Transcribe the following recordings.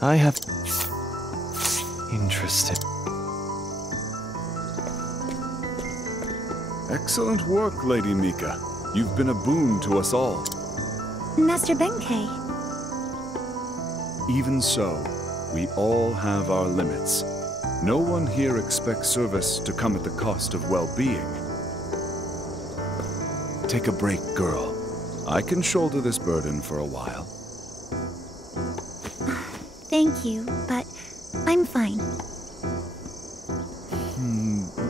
I have... Interesting. Excellent work, Lady Mika. You've been a boon to us all. Master Benkei. Even so, we all have our limits. No one here expects service to come at the cost of well-being. Take a break, girl. I can shoulder this burden for a while. Thank you, but I'm fine.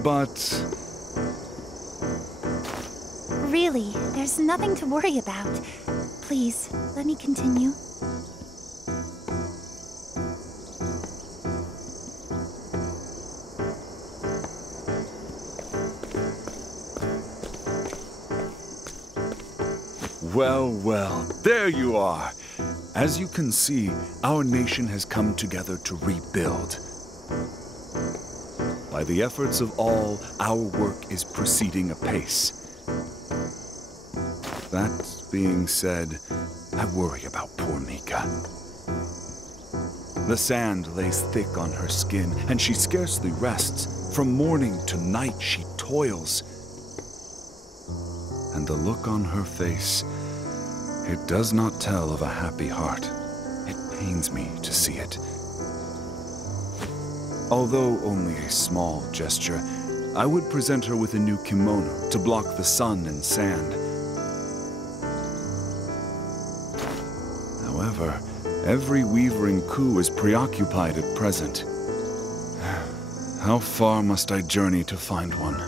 But... Really, there's nothing to worry about. Please, let me continue. Well, well, there you are. As you can see, our nation has come together to rebuild. By the efforts of all, our work is proceeding apace. That being said, I worry about poor Mika. The sand lays thick on her skin, and she scarcely rests. From morning to night, she toils. And the look on her face, it does not tell of a happy heart. It pains me to see it. Although only a small gesture, I would present her with a new kimono to block the sun and sand. However, every weaver in Ku is preoccupied at present. How far must I journey to find one?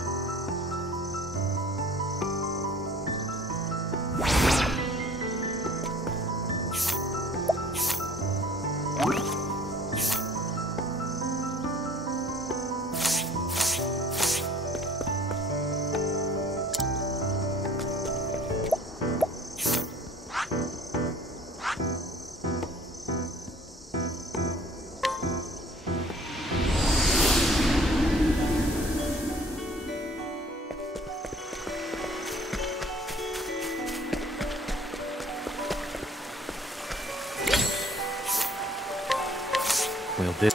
Well, this...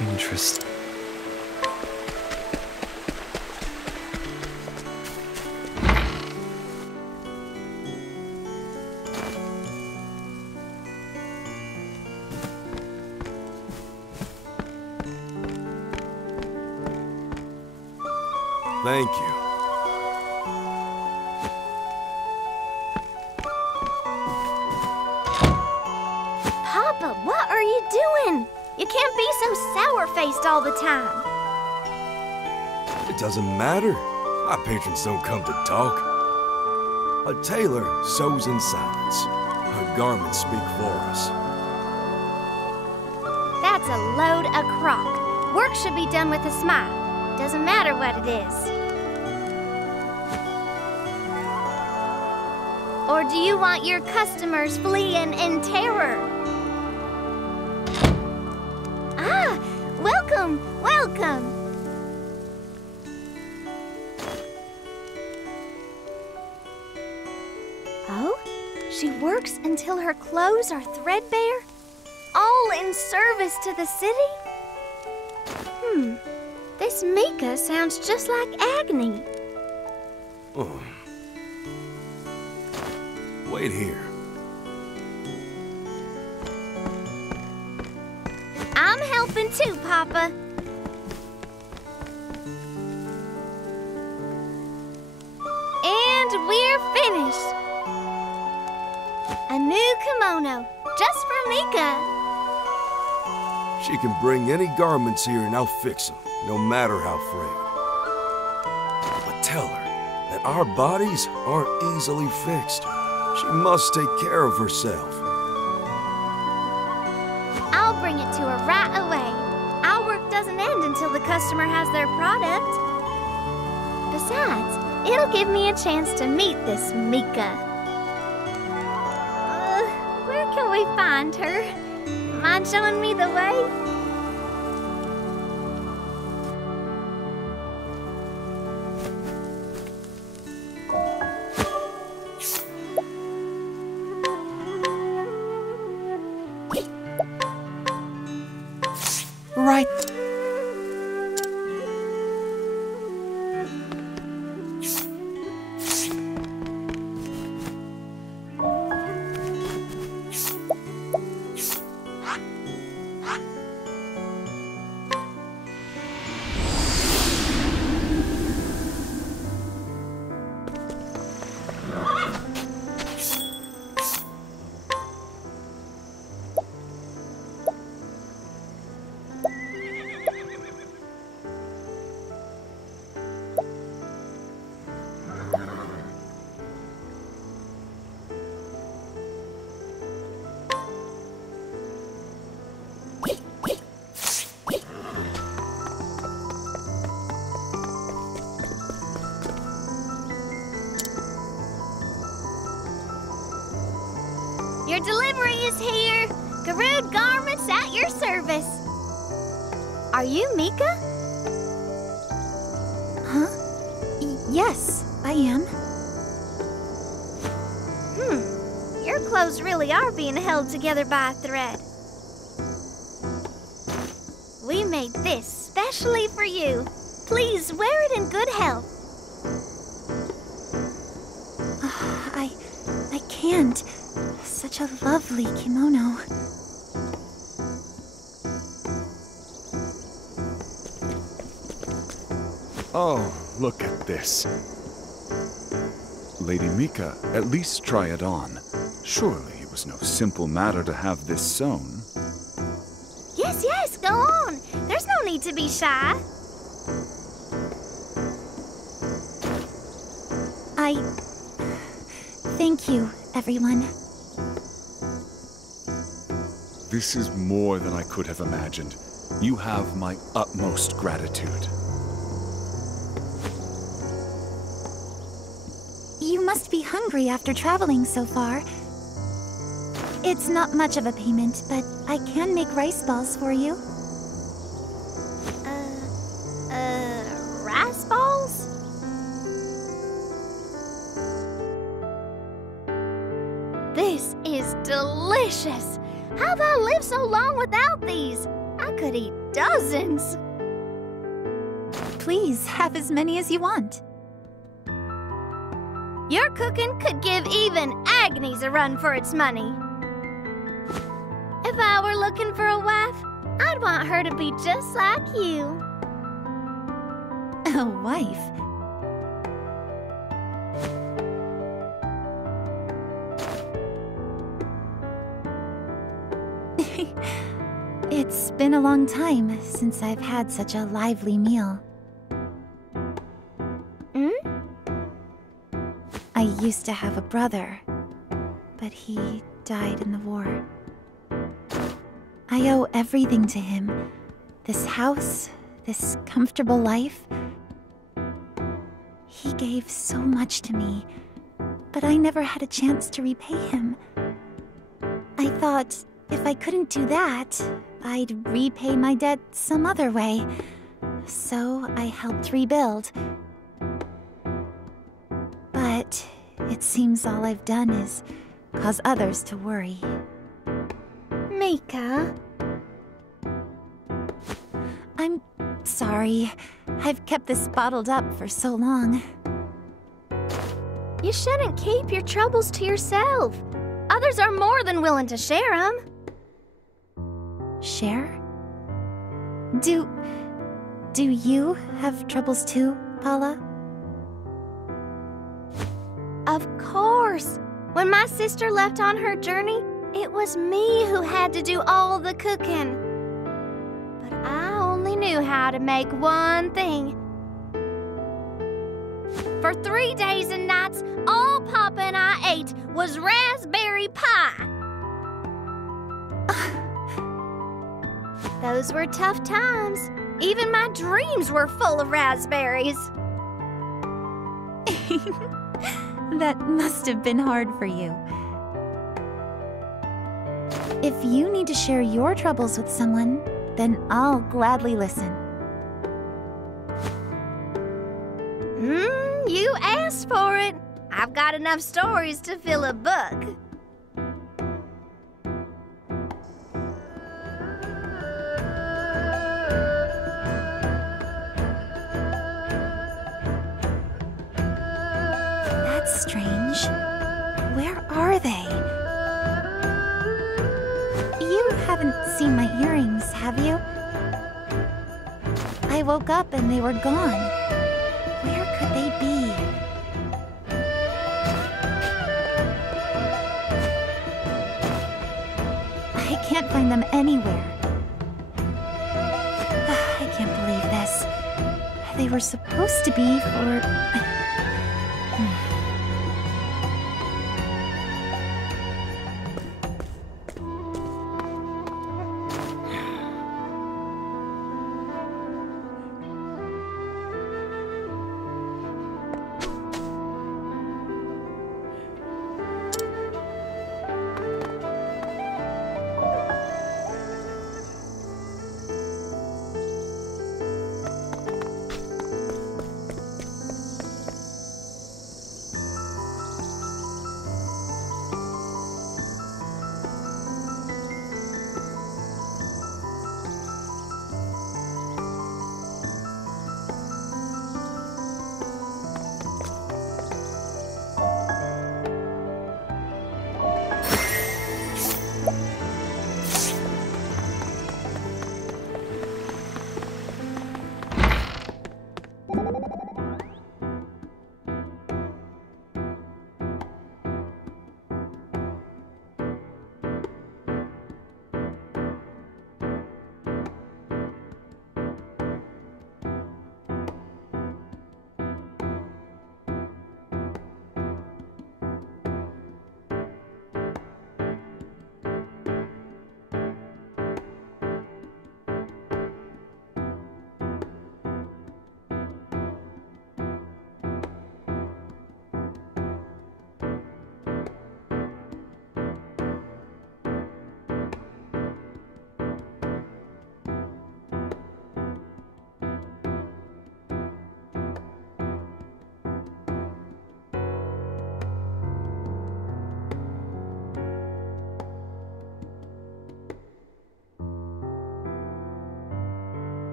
Interesting. Thank you. Papa, what are you doing? You can't be so sour-faced all the time. It doesn't matter. My patrons don't come to talk. A tailor sews in silence. Her garments speak for us. That's a load of crock. Work should be done with a smile. Doesn't matter what it is. Or do you want your customers fleeing in terror? Ah, welcome, welcome. Oh, she works until her clothes are threadbare? All in service to the city? This Mika sounds just like Agni. Oh. Wait here. I'm helping too, Papa. And we're finished. A new kimono, just for Mika. She can bring any garments here and I'll fix them, no matter how frail. But tell her that our bodies aren't easily fixed. She must take care of herself. I'll bring it to her right away. Our work doesn't end until the customer has their product. Besides, it'll give me a chance to meet this Mika. Where can we find her? Mind showing me the way? Your delivery is here. Garud Garments at your service. Are you Mika? Huh? Yes, I am. Your clothes really are being held together by a thread. We made this specially for you. Please wear it in good health. I can't. Such a lovely kimono. Oh, look at this. Lady Mika, at least try it on. Surely it was no simple matter to have this sewn. Yes, go on. There's no need to be shy. Thank you, everyone. This is more than I could have imagined. You have my utmost gratitude. You must be hungry after traveling so far. It's not much of a payment, but I can make rice balls for you. Rice balls? This is delicious. How've I lived so long without these? I could eat dozens. Please, have as many as you want. Your cooking could give even Agnes a run for its money. If I were looking for a wife, I'd want her to be just like you. A wife? It's been a long time since I've had such a lively meal. I used to have a brother, but he died in the war. I owe everything to him. This house, this comfortable life. He gave so much to me, but I never had a chance to repay him. I thought if I couldn't do that, I'd repay my debt some other way. So I helped rebuild. But it seems all I've done is cause others to worry. Mika? I'm sorry. I've kept this bottled up for so long. You shouldn't keep your troubles to yourself. Others are more than willing to share them. Share? Do you have troubles too, Paula? Of course. When my sister left on her journey, it was me who had to do all the cooking. But I only knew how to make one thing. For 3 days and nights, all Papa and I ate was raspberry pie. Those were tough times. Even my dreams were full of raspberries. That must have been hard for you. If you need to share your troubles with someone, then I'll gladly listen. You asked for it. I've got enough stories to fill a book. That's strange. Where are they? You haven't seen my earrings, have you? I woke up and they were gone. Where could they be? I can't find them anywhere. I can't believe this. They were supposed to be for...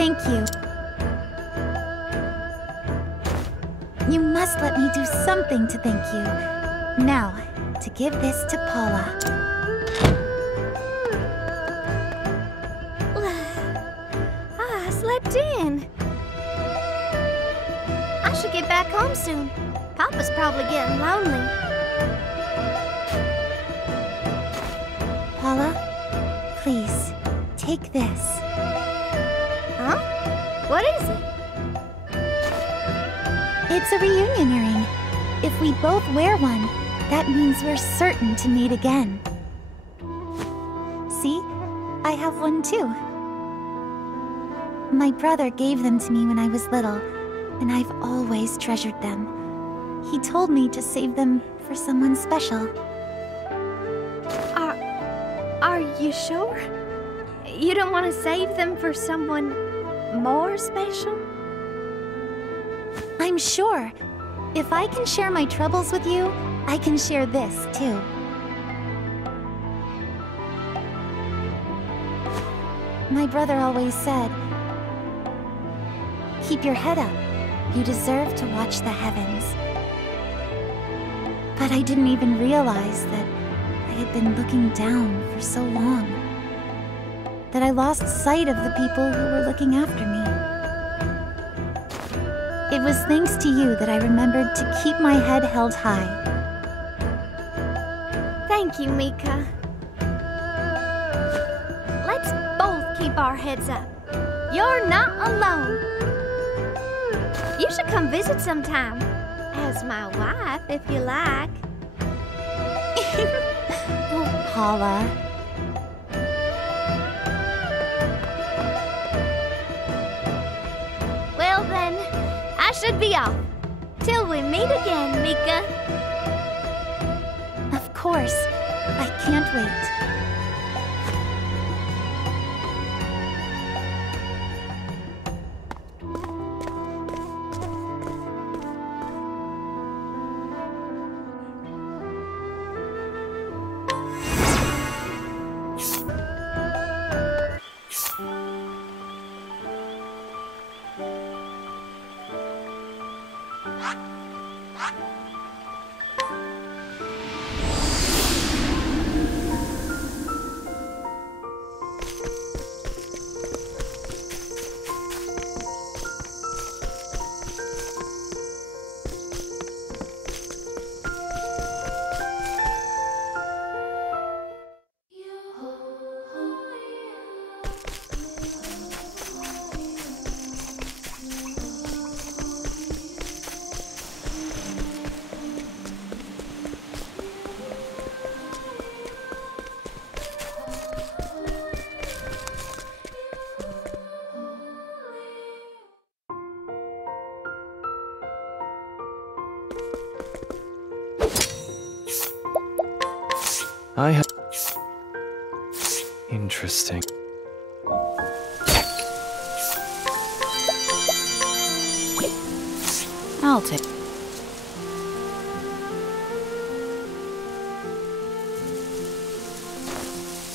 Thank you. You must let me do something to thank you. Now, to give this to Paula. I slept in. I should get back home soon. Papa's probably getting lonely. Paula, please, take this. Huh? What is it? It's a reunion earring. If we both wear one, that means we're certain to meet again. See? I have one too. My brother gave them to me when I was little, and I've always treasured them. He told me to save them for someone special. Are you sure? You don't want to save them for someone more special? I'm sure. If I can share my troubles with you, I can share this too. My brother always said, keep your head up. You deserve to watch the heavens. But I didn't even realize that I had been looking down for so long. That I lost sight of the people who were looking after me. It was thanks to you that I remembered to keep my head held high. Thank you, Mika. Let's both keep our heads up. You're not alone. You should come visit sometime. As my wife, if you like. Oh, Paula. Well then, I should be off. Till we meet again, Mika. Of course. I can't wait. I have... Interesting. I'll take...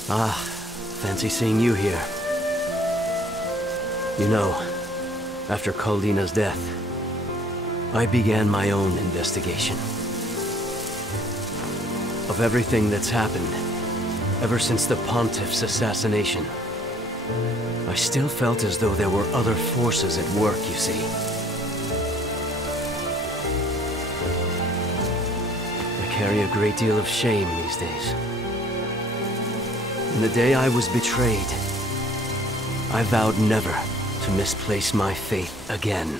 Ah, fancy seeing you here. You know, after Kaldina's death, I began my own investigation. Of everything that's happened, ever since the Pontiff's assassination, I still felt as though there were other forces at work, you see. I carry a great deal of shame these days. And the day I was betrayed, I vowed never to misplace my faith again.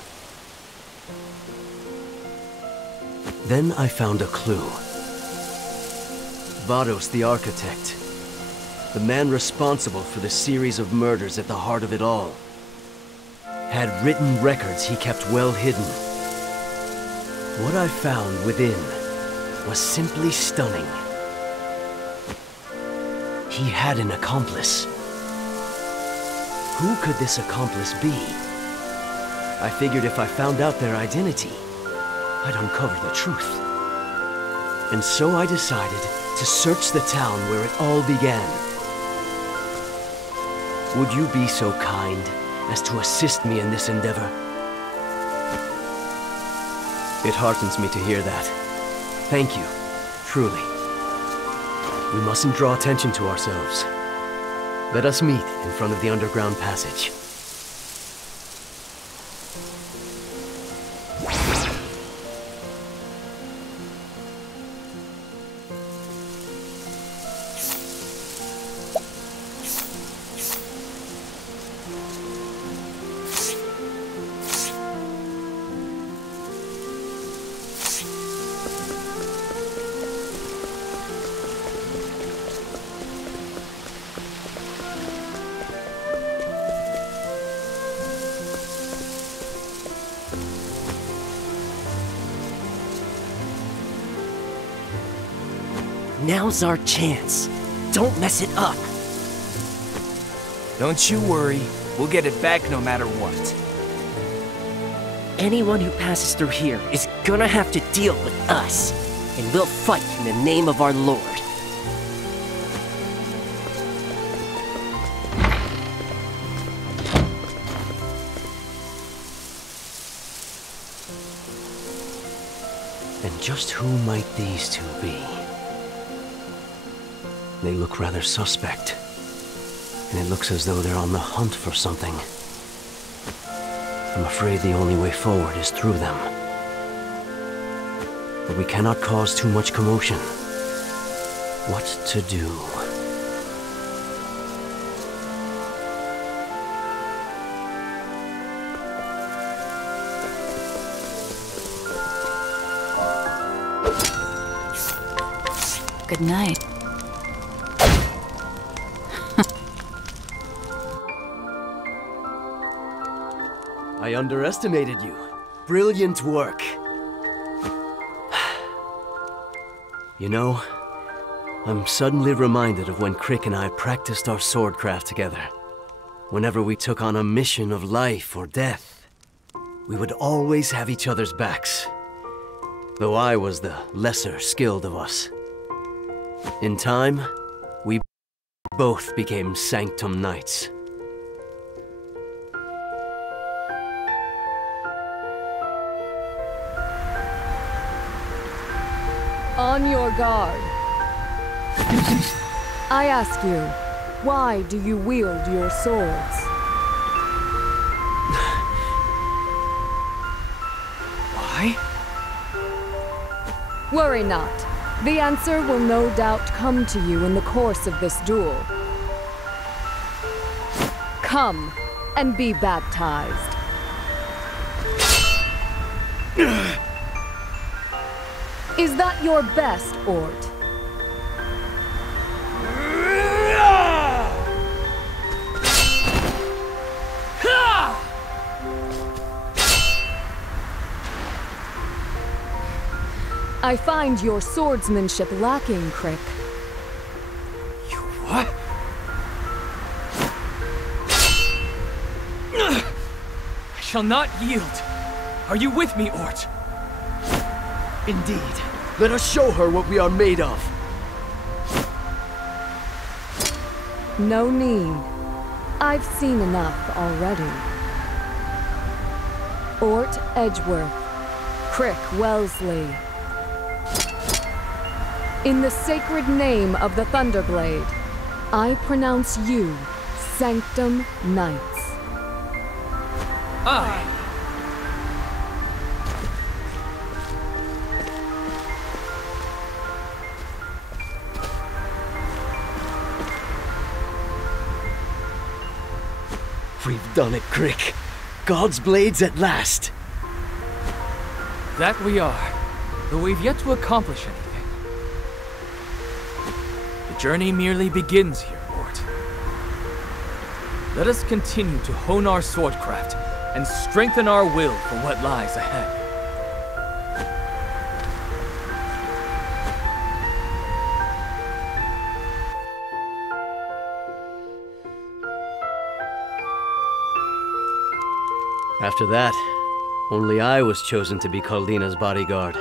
Then I found a clue. Vados, the architect, the man responsible for the series of murders at the heart of it all, had written records he kept well hidden. What I found within was simply stunning. He had an accomplice. Who could this accomplice be? I figured if I found out their identity, I'd uncover the truth. And so I decided to search the town where it all began. Would you be so kind as to assist me in this endeavor. It heartens me to hear that. Thank you, truly. We mustn't draw attention to ourselves. Let us meet in front of the underground passage. Now's our chance. Don't mess it up. Don't you worry. We'll get it back no matter what. Anyone who passes through here is gonna have to deal with us. And we'll fight in the name of our Lord. And just who might these two be? They look rather suspect. And it looks as though they're on the hunt for something. I'm afraid the only way forward is through them. But we cannot cause too much commotion. What to do? Good night. I underestimated you. Brilliant work. You know, I'm suddenly reminded of when Crick and I practiced our swordcraft together. Whenever we took on a mission of life or death, we would always have each other's backs. Though I was the lesser skilled of us. In time, we both became Sanctum Knights. On your guard. I ask you, why do you wield your swords? Why? Worry not. The answer will no doubt come to you in the course of this duel. Come and be baptized. Is that your best, Ort? I find your swordsmanship lacking, Crick. You what? I shall not yield. Are you with me, Ort? Indeed. Let us show her what we are made of. No need. I've seen enough already. Ort Edgeworth. Crick Wellesley. In the sacred name of the Thunderblade, I pronounce you Sanctum Knights. Aye. We've done it, Crick. God's blades at last. That we are, though we've yet to accomplish anything. The journey merely begins here, Ort. Let us continue to hone our swordcraft and strengthen our will for what lies ahead. After that, only I was chosen to be Kaldina's bodyguard.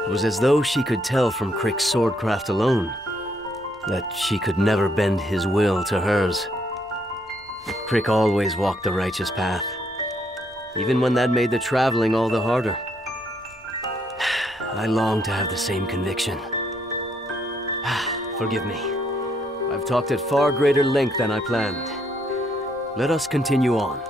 It was as though she could tell from Crick's swordcraft alone that she could never bend his will to hers. Crick always walked the righteous path, even when that made the traveling all the harder. I long to have the same conviction. Forgive me. I've talked at far greater length than I planned. Let us continue on.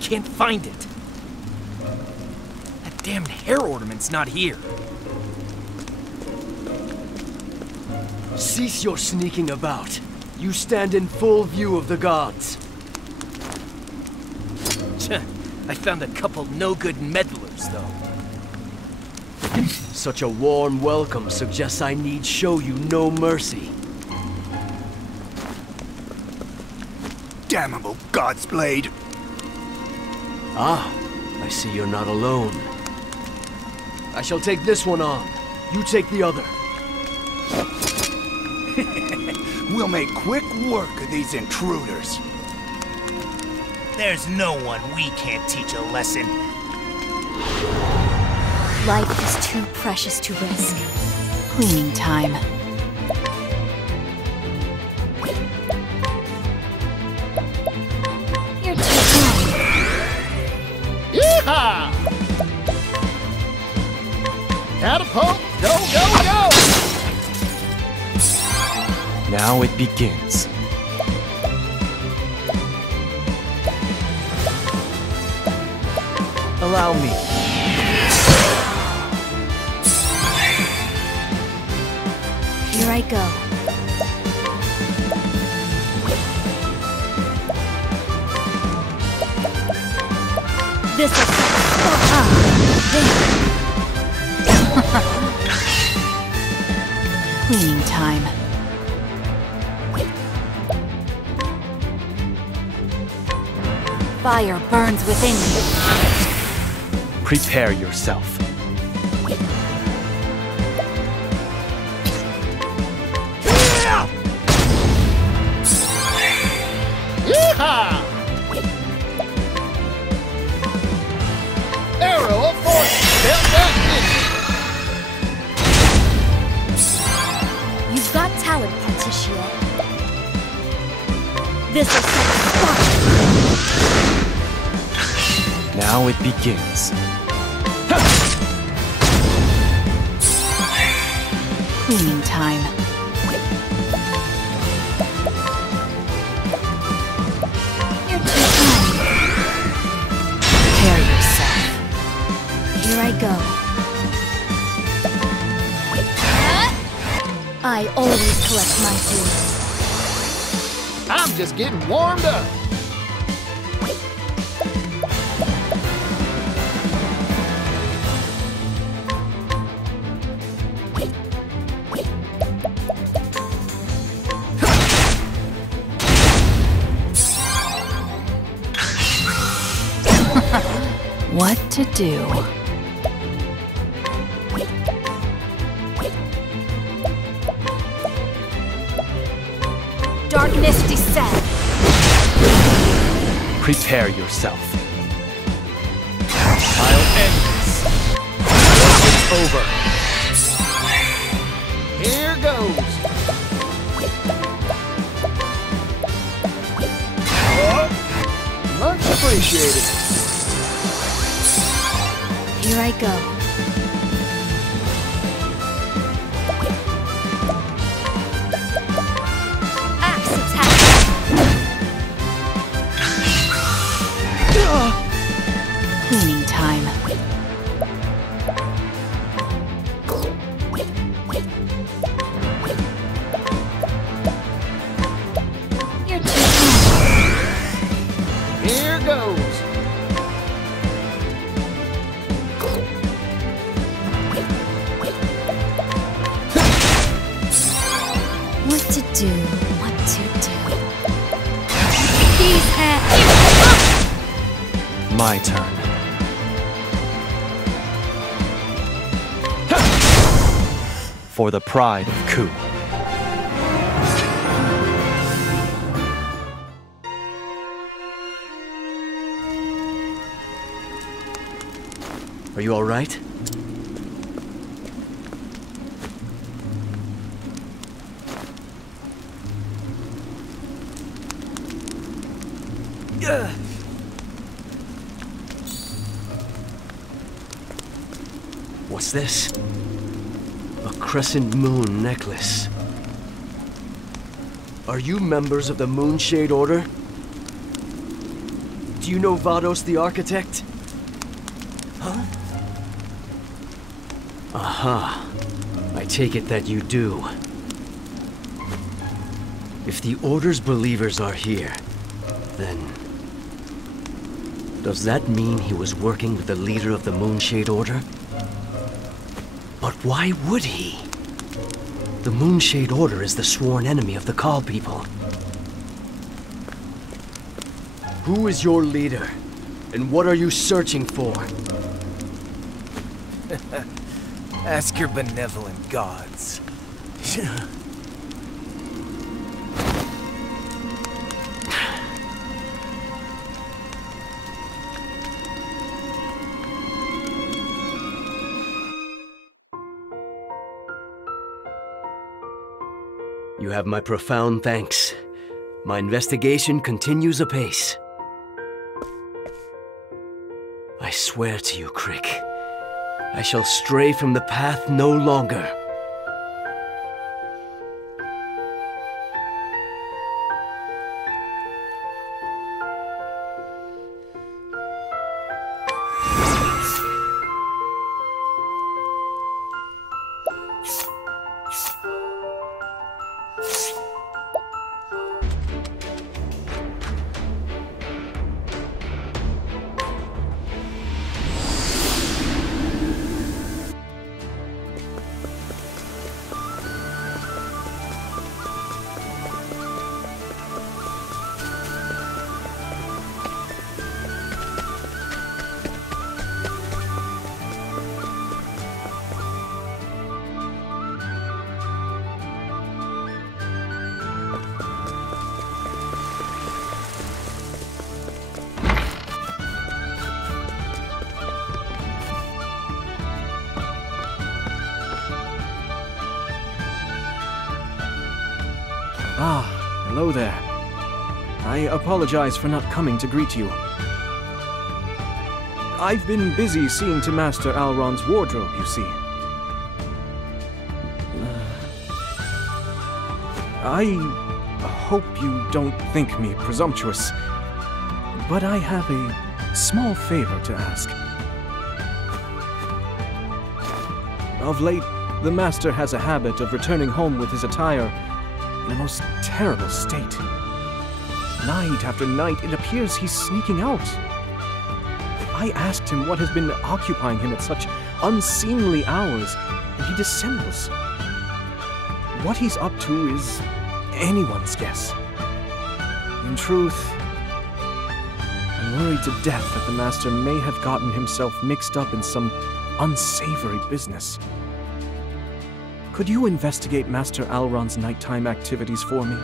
Can't find it. That damned hair ornament's not here. Cease your sneaking about. You stand in full view of the gods. I found a couple no-good meddlers, though. Such a warm welcome suggests I need show you no mercy. Damnable God's Blade! Ah, I see you're not alone. I shall take this one on. You take the other. We'll make quick work of these intruders. There's no one we can't teach a lesson. Life is too precious to risk. Cleaning time. You're too kind. Yeehaw! Catapult! Go, go, go! Now it begins. Allow me. Here I go. This is... Cleaning time. Fire burns within you. Prepare yourself. Yeehaw! Arrow of fortune! Built that You've got talent, Patricia. This is Now it begins. Cleaning time. You're too kind. Prepare yourself. Here I go. I always collect my due. I'm just getting warmed up. What to do? darkness descend. Prepare yourself. I'll end this. It's over. Here goes. Much appreciated. Here I go. Axe attack. Cleaning time. My turn. For the pride of Ku. Are you all right? What's this? A crescent moon necklace. Are you members of the Moonshade Order? Do you know Vados the Architect? Huh? Aha. I take it that you do. If the Order's believers are here, then... does that mean he was working with the leader of the Moonshade Order? But why would he? The Moonshade Order is the sworn enemy of the Khal people. Who is your leader? And what are you searching for? Ask your benevolent gods. You have my profound thanks. My investigation continues apace. I swear to you, Crick, I shall stray from the path no longer. Ah, hello there. I apologize for not coming to greet you. I've been busy seeing to Master Alron's wardrobe, you see. I hope you don't think me presumptuous, but I have a small favor to ask. Of late, the Master has a habit of returning home with his attire in a most terrible state. Night after night, it appears he's sneaking out. I asked him what has been occupying him at such unseemly hours, and he dissembles. What he's up to is anyone's guess. In truth, I'm worried to death that the Master may have gotten himself mixed up in some unsavory business. Could you investigate Master Alron's nighttime activities for me?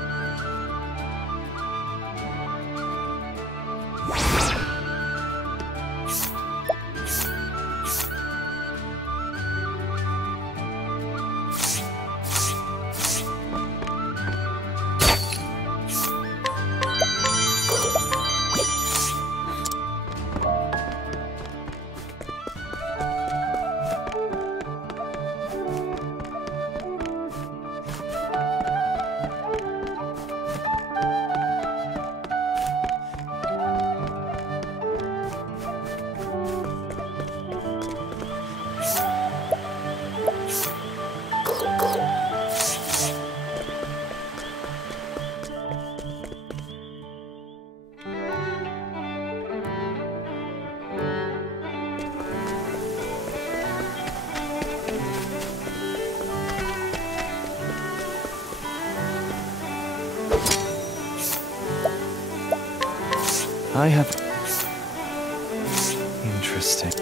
Interesting.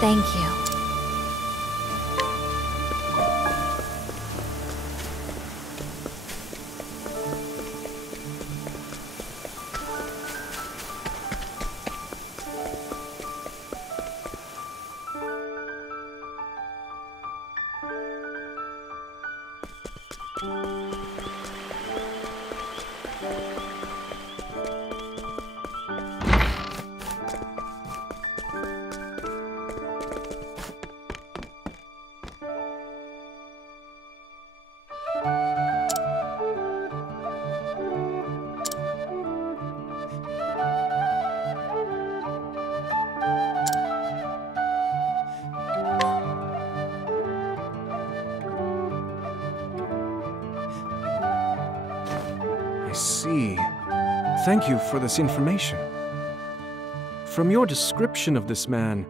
Thank you. I see. Thank you for this information. From your description of this man,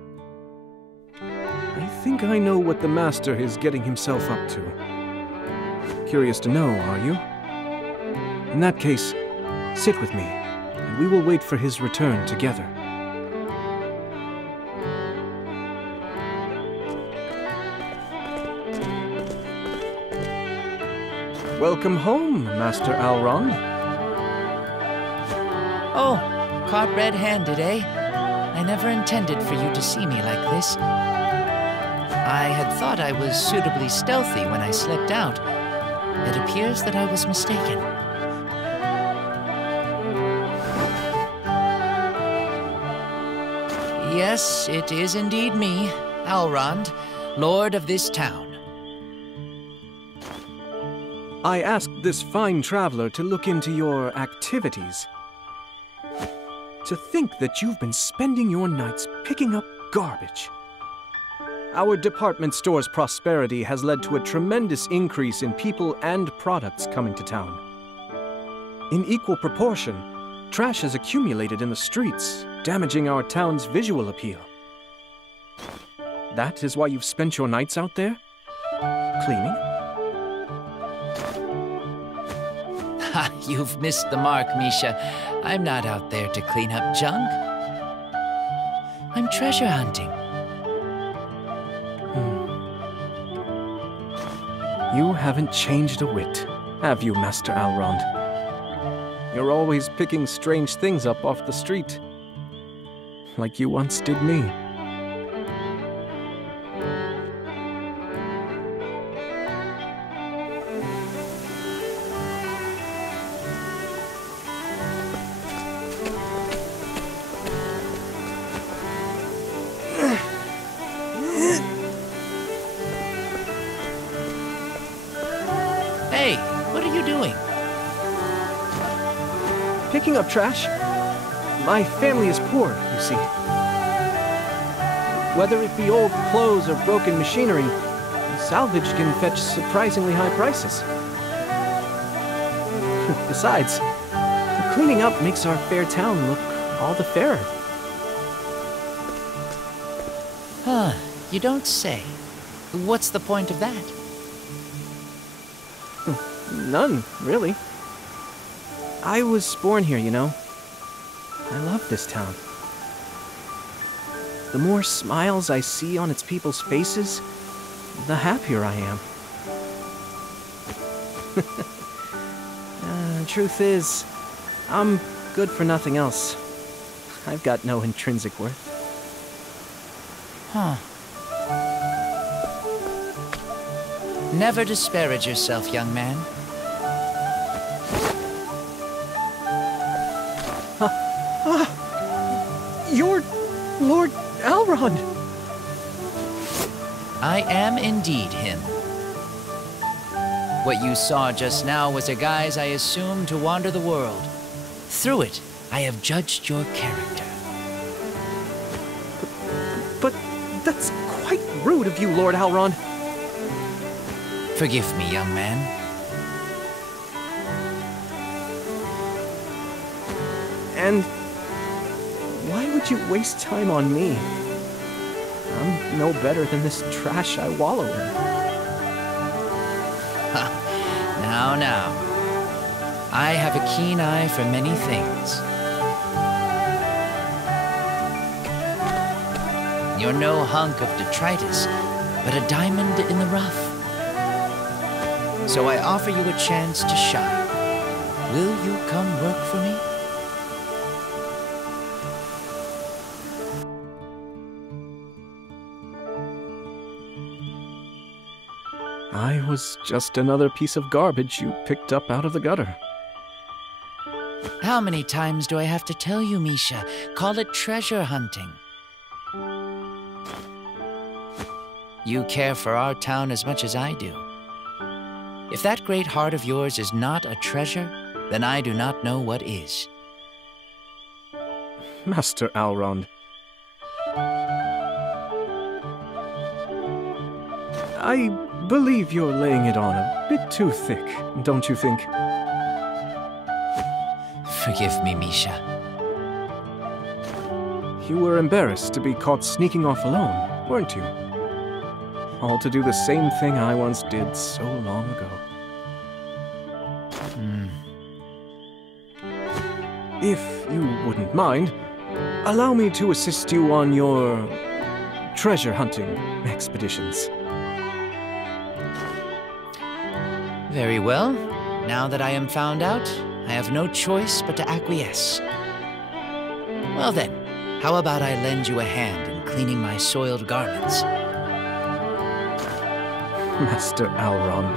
I think I know what the Master is getting himself up to. Curious to know, are you? In that case, sit with me, and we will wait for his return together. Welcome home, Master Alrond. Oh, caught red-handed, eh? I never intended for you to see me like this. I had thought I was suitably stealthy when I slipped out. It appears that I was mistaken. Yes, it is indeed me, Alrond, Lord of this town. I asked this fine traveler to look into your activities. To think that you've been spending your nights picking up garbage. Our department store's prosperity has led to a tremendous increase in people and products coming to town. In equal proportion, trash has accumulated in the streets, damaging our town's visual appeal. That is why you've spent your nights out there? Cleaning? Ha, you've missed the mark, Misha. I'm not out there to clean up junk. I'm treasure hunting. You haven't changed a whit, have you, Master Alrond? You're always picking strange things up off the street. Like you once did me. Hey, what are you doing? Picking up trash? My family is poor, you see. Whether it be old clothes or broken machinery, salvage can fetch surprisingly high prices. Besides, cleaning up makes our fair town look all the fairer. Huh, you don't say. What's the point of that? None, really. I was born here, you know. I love this town. The more smiles I see on its people's faces, the happier I am. Truth is, I'm good for nothing else. I've got no intrinsic worth. Huh. Never disparage yourself, young man. You're Lord Alrond! I am indeed him. What you saw just now was a guise I assumed to wander the world. Through it, I have judged your character. But that's quite rude of you, Lord Alrond. Forgive me, young man. And why would you waste time on me? I'm no better than this trash I wallow in. Now. I have a keen eye for many things. You're no hunk of detritus, but a diamond in the rough. So I offer you a chance to shine. Will you come work for me? I was just another piece of garbage you picked up out of the gutter. How many times do I have to tell you, Misha? Call it treasure hunting. You care for our town as much as I do. If that great heart of yours is not a treasure, then I do not know what is. Master Alrond. I believe you're laying it on a bit too thick, don't you think? Forgive me, Misha. You were embarrassed to be caught sneaking off alone, weren't you? All to do the same thing I once did so long ago. If you wouldn't mind, allow me to assist you on your treasure hunting expeditions. Very well. Now that I am found out, I have no choice but to acquiesce. Well then, how about I lend you a hand in cleaning my soiled garments? Master Alrond.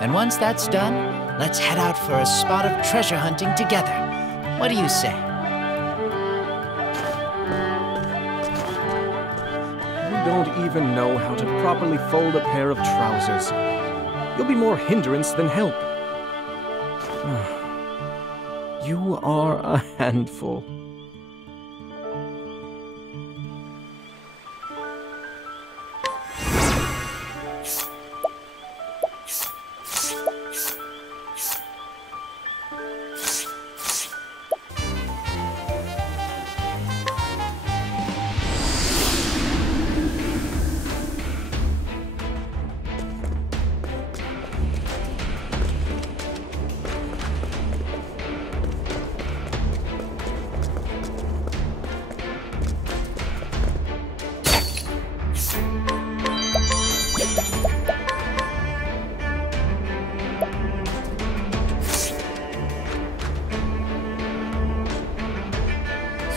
And once that's done, let's head out for a spot of treasure hunting together. What do you say? You don't even know how to properly fold a pair of trousers. You'll be more hindrance than help. You are a handful.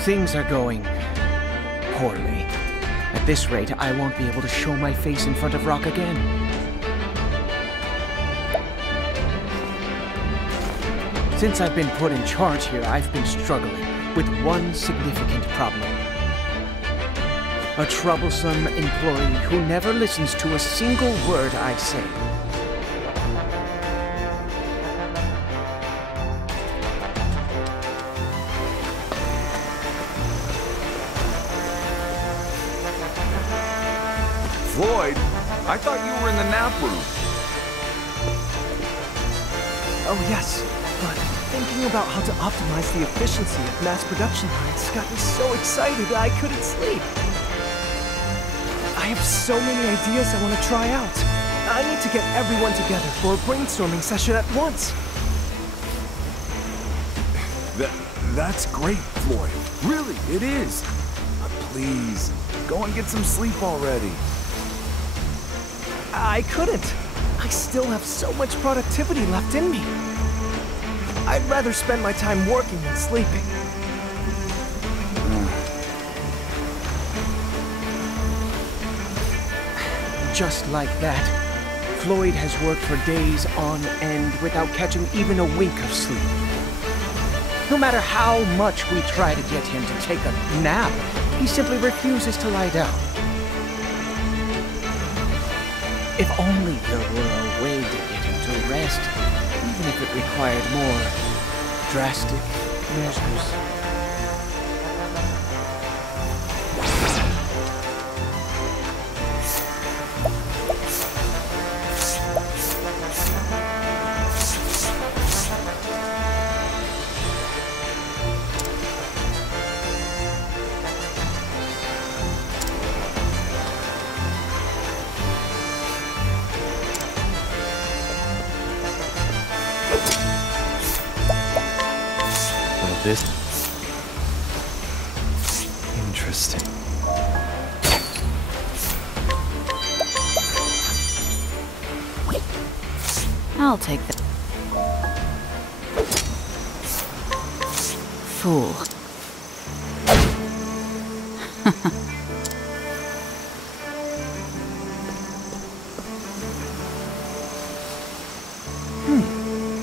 Things are going poorly. At this rate, I won't be able to show my face in front of Rock again. Since I've been put in charge here, I've been struggling with one significant problem. A troublesome employee who never listens to a single word I say. Floyd, I thought you were in the nap room. Oh yes, but thinking about how to optimize the efficiency of mass production lines got me so excited that I couldn't sleep. I have so many ideas I want to try out. I need to get everyone together for a brainstorming session at once. That's great, Floyd. Really, it is. But please, go and get some sleep already. I couldn't. I still have so much productivity left in me. I'd rather spend my time working than sleeping. Just like that, Floyd has worked for days on end without catching even a wink of sleep. No matter how much we try to get him to take a nap, he simply refuses to lie down. If only there were a way to get him to rest, even if it required more drastic measures. this... Interesting. I'll take that. Fool.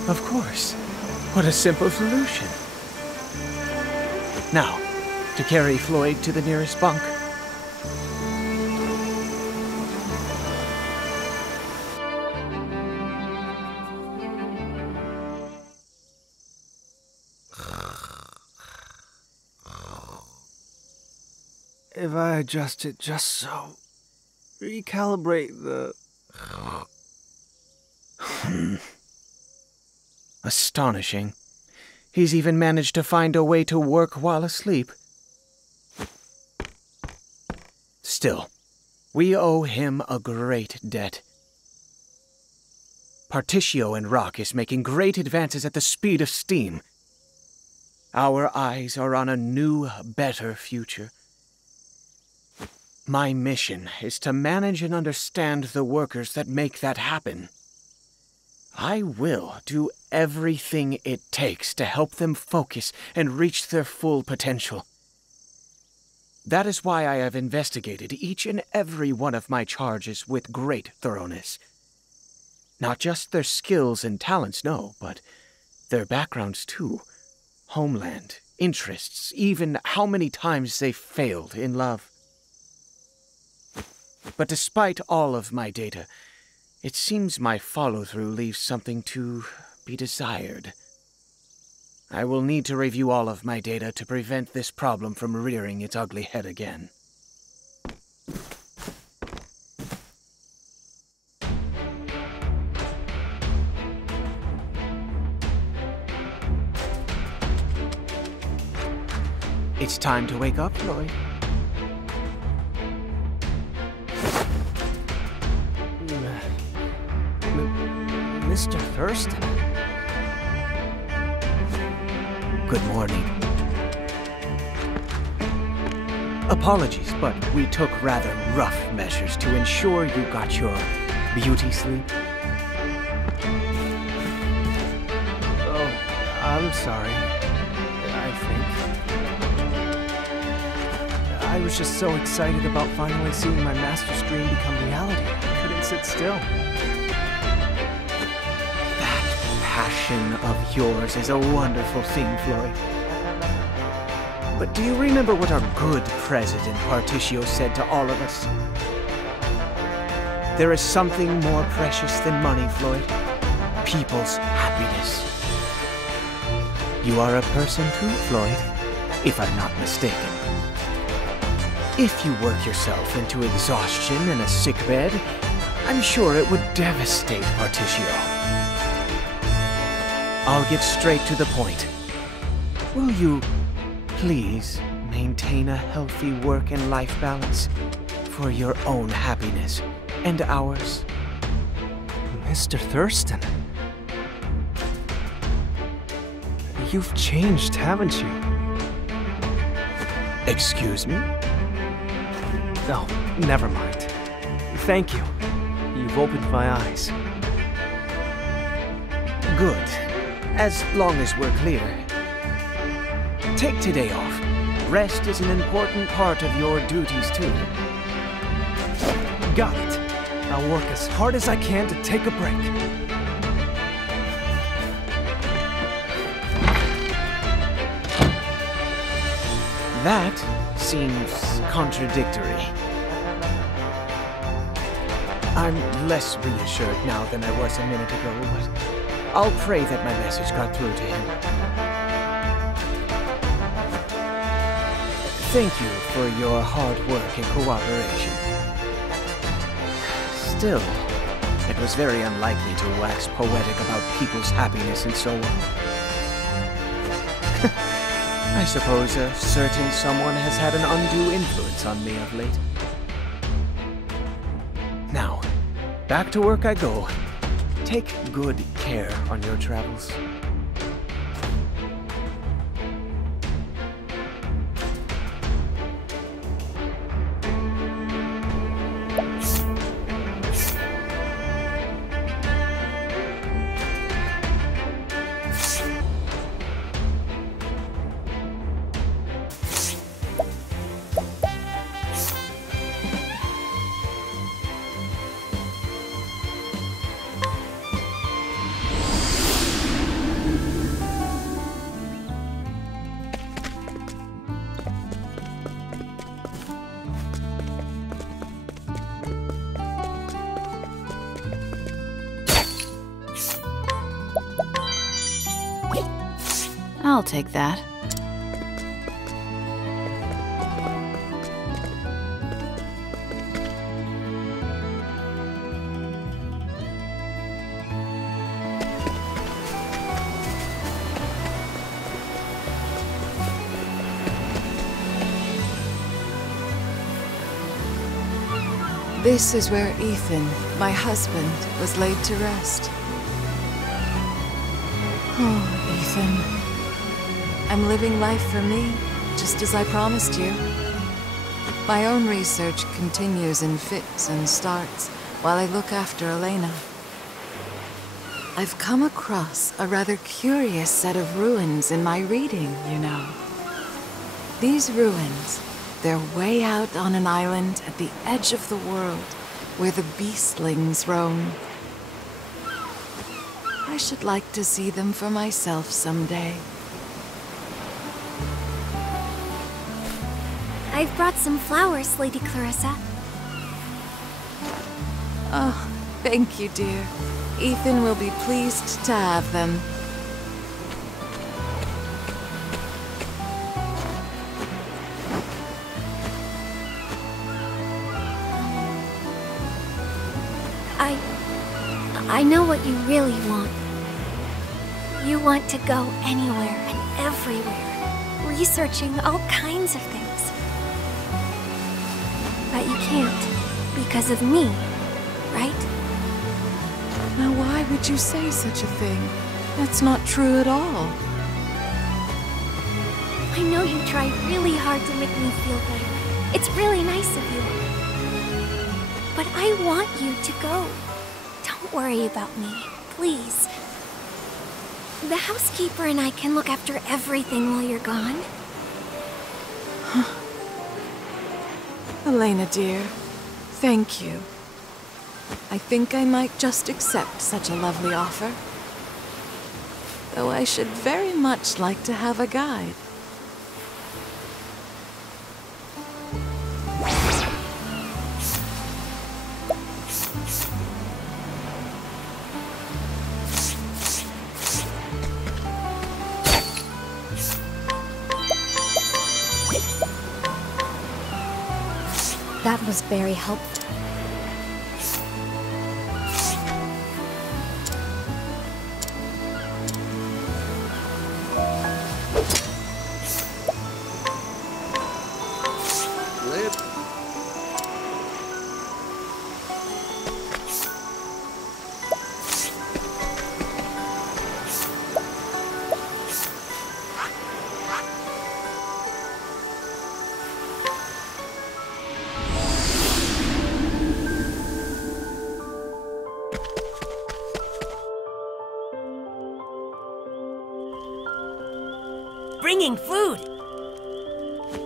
Of course. What a simple solution. Now, to carry Floyd to the nearest bunk. If I adjust it just so, recalibrate the... Astonishing. He's even managed to find a way to work while asleep. Still, we owe him a great debt. Partitio and Rock is making great advances at the speed of steam. Our eyes are on a new, better future. My mission is to manage and understand the workers that make that happen. I will do everything it takes to help them focus and reach their full potential. That is why I have investigated each and every one of my charges with great thoroughness. Not just their skills and talents, no, but their backgrounds too. Homeland, interests, even how many times they failed in love. But despite all of my data, it seems my follow-through leaves something to be desired. I will need to review all of my data to prevent this problem from rearing its ugly head again. It's time to wake up, Lloyd. Mr. Thurston? Good morning. Apologies, but we took rather rough measures to ensure you got your beauty sleep. Oh, I'm sorry. I think. I was just so excited about finally seeing my master's dream become reality. I couldn't sit still. Passion of yours is a wonderful thing, Floyd. But do you remember what our good President Partitio said to all of us? There is something more precious than money, Floyd. People's happiness. You are a person too, Floyd, if I'm not mistaken. If you work yourself into exhaustion in a sickbed, I'm sure it would devastate Partitio. I'll get straight to the point. Will you please maintain a healthy work and life balance for your own happiness and ours? Mr. Thurston. You've changed, haven't you? Excuse me? No, never mind. Thank you. You've opened my eyes. Good. As long as we're clear. Take today off. Rest is an important part of your duties, too. Got it. I'll work as hard as I can to take a break. That seems contradictory. I'm less reassured now than I was a minute ago, but I'll pray that my message got through to him. Thank you for your hard work and cooperation. Still, it was very unlikely to wax poetic about people's happiness and so on. I suppose a certain someone has had an undue influence on me of late. Now, back to work I go. Take good care on your travels. I'll take that. This is where Ethan, my husband, was laid to rest. Oh, Ethan. I'm living life for me, just as I promised you. My own research continues in fits and starts while I look after Elena. I've come across a rather curious set of ruins in my reading, you know. These ruins, they're way out on an island at the edge of the world, where the beastlings roam. I should like to see them for myself someday. I've brought some flowers, Lady Clarissa. Oh, thank you, dear. Ethan will be pleased to have them. I know what you really want. You want to go anywhere and everywhere, researching all kinds of things. But you can't, because of me, right? Now why would you say such a thing? That's not true at all. I know you try really hard to make me feel better. It's really nice of you. But I want you to go. Don't worry about me, please. The housekeeper and I can look after everything while you're gone. Elena, dear, thank you. I think I might just accept such a lovely offer. Though I should very much like to have a guide. That was very helpful. Bringing food.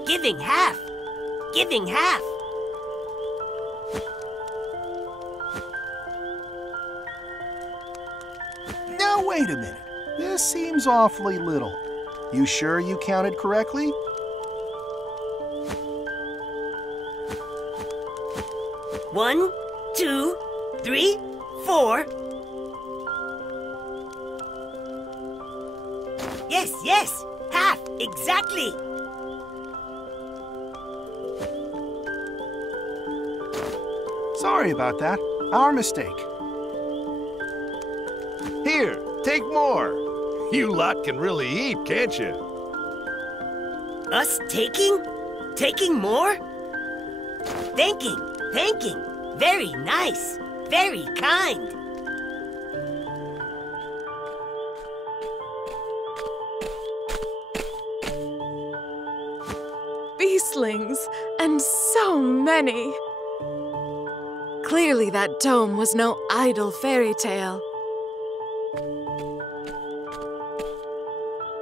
Giving half. Giving half. Now, wait a minute. This seems awfully little. You sure you counted correctly? One, 2, 3, 4. Yes, yes. Half, exactly! Sorry about that. Our mistake. Here, take more. You lot can really eat, can't you? Us taking? Taking more? Thanking. Very nice. Very kind. Beastlings, and so many. Clearly that dome was no idle fairy tale.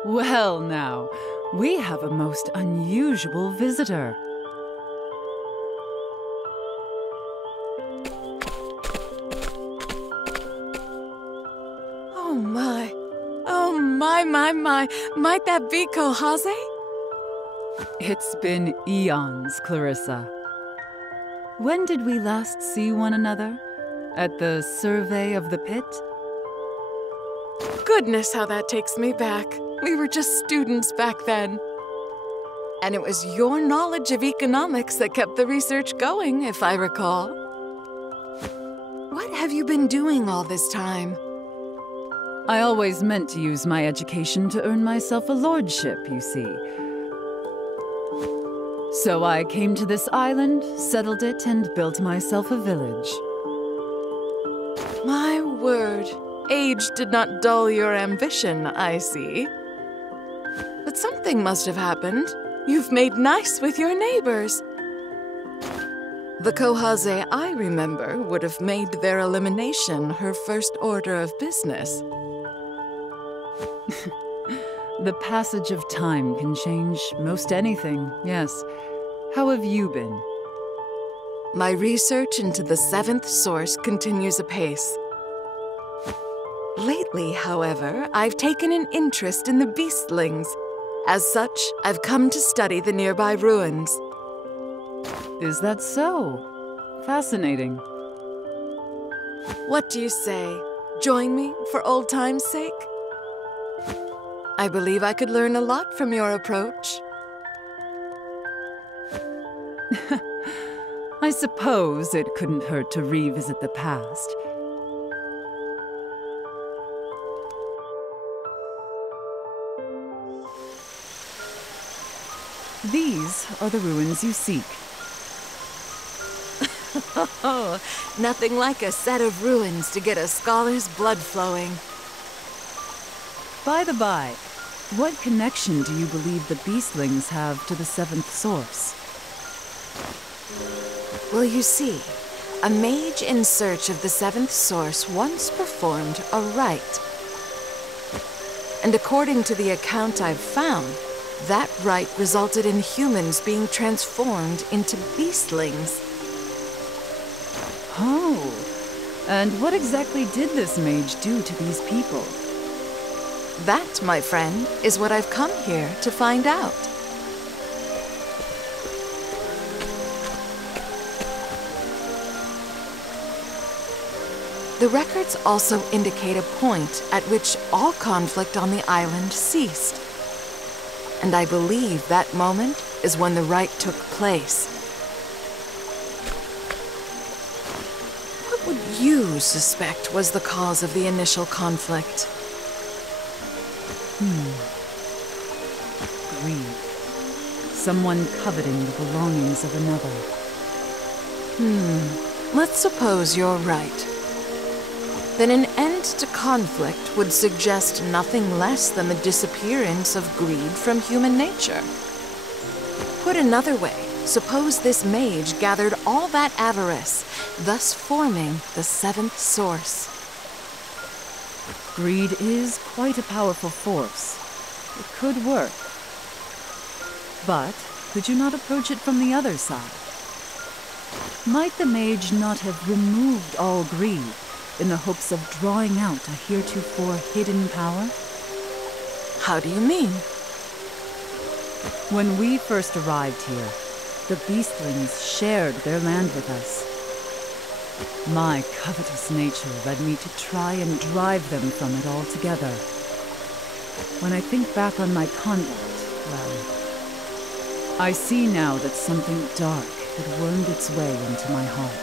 Well now, we have a most unusual visitor. Oh my. Might that be Kohaze? It's been eons, Clarissa. When did we last see one another? At the survey of the pit? Goodness, how that takes me back. We were just students back then. And it was your knowledge of economics that kept the research going, if I recall. What have you been doing all this time? I always meant to use my education to earn myself a lordship, you see. So I came to this island, settled it, and built myself a village. My word, age did not dull your ambition, I see. But something must have happened. You've made nice with your neighbors. The Kohaze I remember would have made their elimination her first order of business. The passage of time can change most anything, yes. How have you been? My research into the seventh source continues apace. Lately, however, I've taken an interest in the beastlings. As such, I've come to study the nearby ruins. Is that so? Fascinating. What do you say? Join me for old time's sake? I believe I could learn a lot from your approach. I suppose it couldn't hurt to revisit the past. These are the ruins you seek. Oh, nothing like a set of ruins to get a scholar's blood flowing. By the by, what connection do you believe the beastlings have to the seventh source? Well, you see, a mage in search of the seventh source once performed a rite. And according to the account I've found, that rite resulted in humans being transformed into beastlings. Oh, and what exactly did this mage do to these people? That, my friend, is what I've come here to find out. The records also indicate a point at which all conflict on the island ceased. And I believe that moment is when the rite took place. What would you suspect was the cause of the initial conflict? Greed. Someone coveting the belongings of another. Let's suppose you're right. Then an end to conflict would suggest nothing less than the disappearance of greed from human nature. Put another way, suppose this mage gathered all that avarice, thus forming the seventh source. Greed is quite a powerful force. It could work. But could you not approach it from the other side? Might the mage not have removed all greed in the hopes of drawing out a heretofore hidden power? How do you mean? When we first arrived here, the beastlings shared their land with us. My covetous nature led me to try and drive them from it altogether. When I think back on my conduct, well, I see now that something dark had wormed its way into my heart.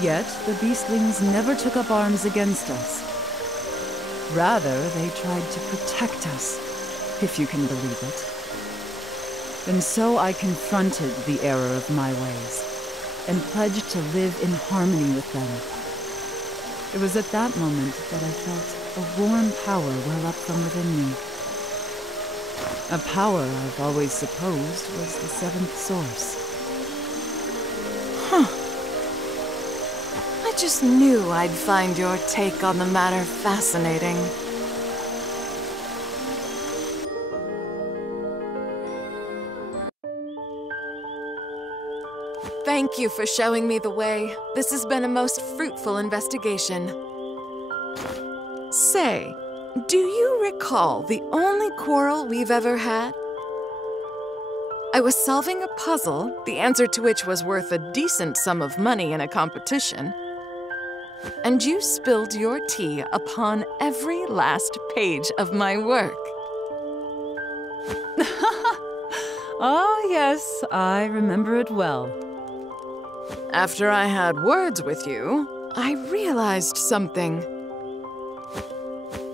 Yet, the beastlings never took up arms against us. Rather, they tried to protect us, if you can believe it. And so I confronted the error of my ways, and pledged to live in harmony with them. It was at that moment that I felt a warm power well up from within me. A power I've always supposed was the seventh source. I just knew I'd find your take on the matter fascinating. Thank you for showing me the way. This has been a most fruitful investigation. Say, do you recall the only quarrel we've ever had? I was solving a puzzle, the answer to which was worth a decent sum of money in a competition. And you spilled your tea upon every last page of my work. Ah, yes, I remember it well. After I had words with you, I realized something.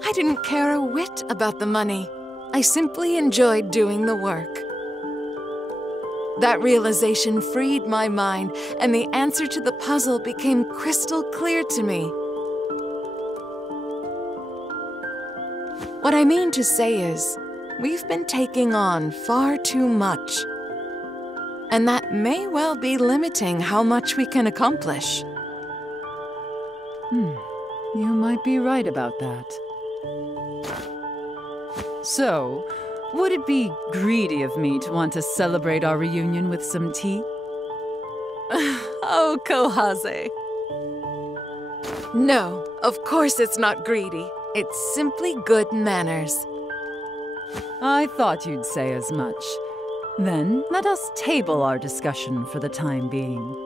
I didn't care a whit about the money. I simply enjoyed doing the work. That realization freed my mind, and the answer to the puzzle became crystal clear to me. What I mean to say is, we've been taking on far too much. And that may well be limiting how much we can accomplish. You might be right about that. So, would it be greedy of me to want to celebrate our reunion with some tea? Oh, Kohaze. No, of course it's not greedy. It's simply good manners. I thought you'd say as much. Then, let us table our discussion for the time being.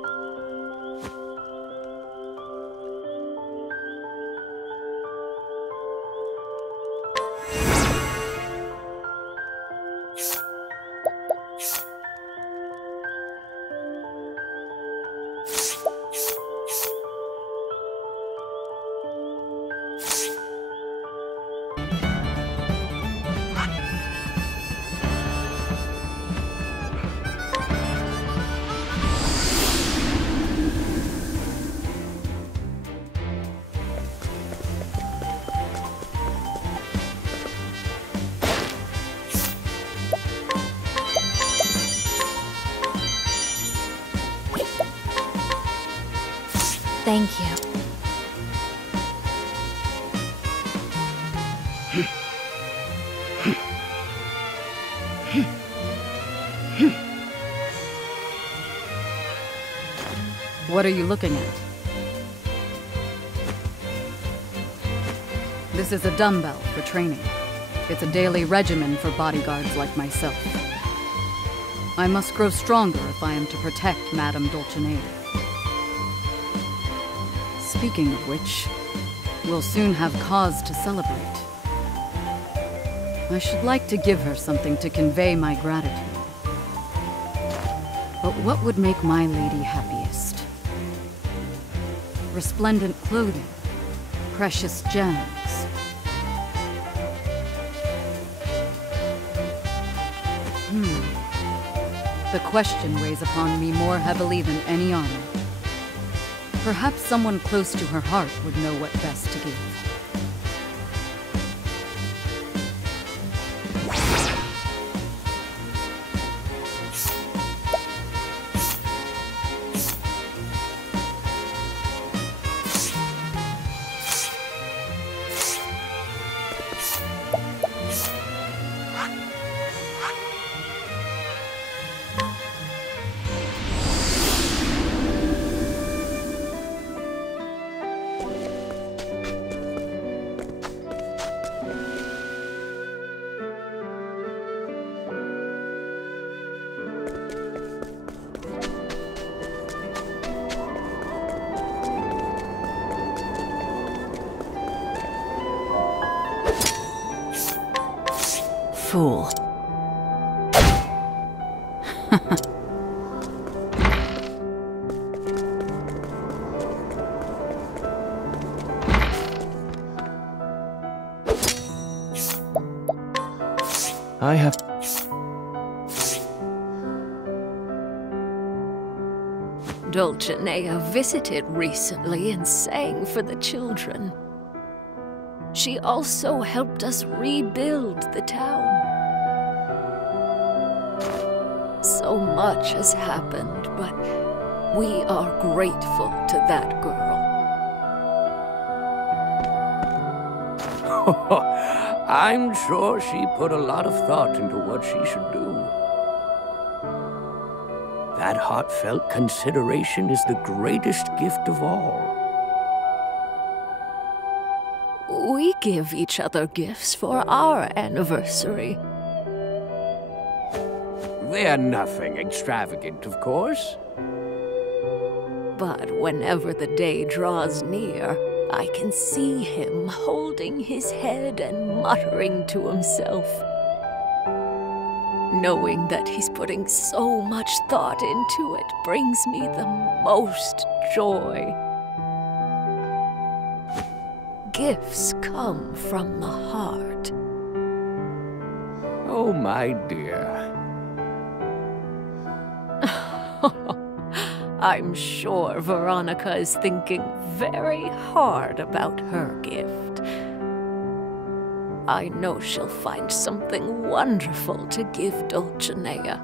Thank you. What are you looking at? This is a dumbbell for training. It's a daily regimen for bodyguards like myself. I must grow stronger if I am to protect Madame Dulcinea. Speaking of which, we'll soon have cause to celebrate. I should like to give her something to convey my gratitude. But what would make my lady happiest? Resplendent clothing, precious gems. The question weighs upon me more heavily than any honor. Perhaps someone close to her heart would know what best to give. Fool. I have... Dulcinea visited recently and sang for the children. She also helped us rebuild the town. So much has happened, but we are grateful to that girl. I'm sure she put a lot of thought into what she should do. That heartfelt consideration is the greatest gift of all. We give each other gifts for our anniversary. They're nothing extravagant, of course. But whenever the day draws near, I can see him holding his head and muttering to himself. Knowing that he's putting so much thought into it brings me the most joy. Gifts come from the heart. Oh, my dear. I'm sure Veronica is thinking very hard about her gift. I know she'll find something wonderful to give Dulcinea.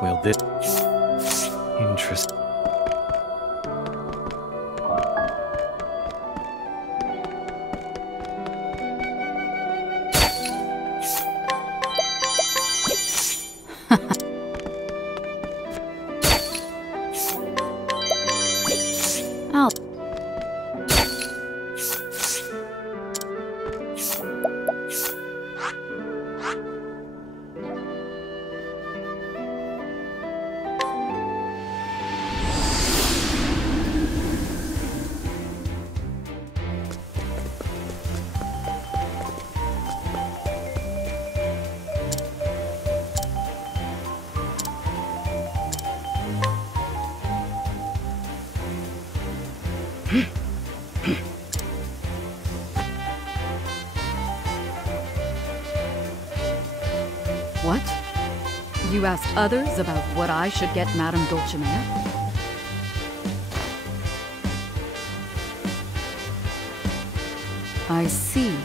Well, this... Interesting. Oh. What? You asked others about what I should get Madame Dulcinea? I see.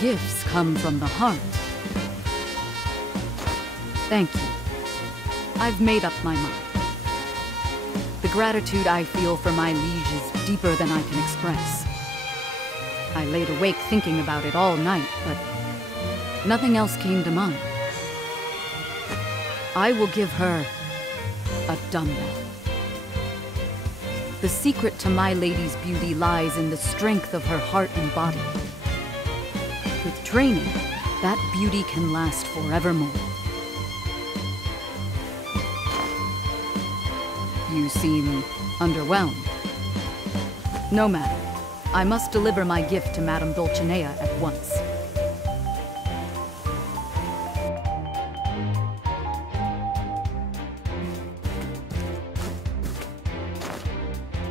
Gifts come from the heart. Thank you. I've made up my mind. The gratitude I feel for my liege is deeper than I can express. I laid awake thinking about it all night, but nothing else came to mind. I will give her a dumbbell. The secret to my lady's beauty lies in the strength of her heart and body. With training, that beauty can last forevermore. You seem underwhelmed. No matter. I must deliver my gift to Madame Dulcinea at once.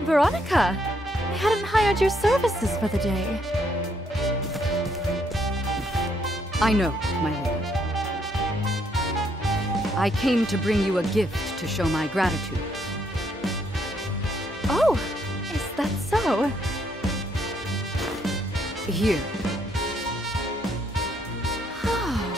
Veronica! I hadn't hired your services for the day. I know, my lady. I came to bring you a gift to show my gratitude. Oh, is that so? Here. Oh.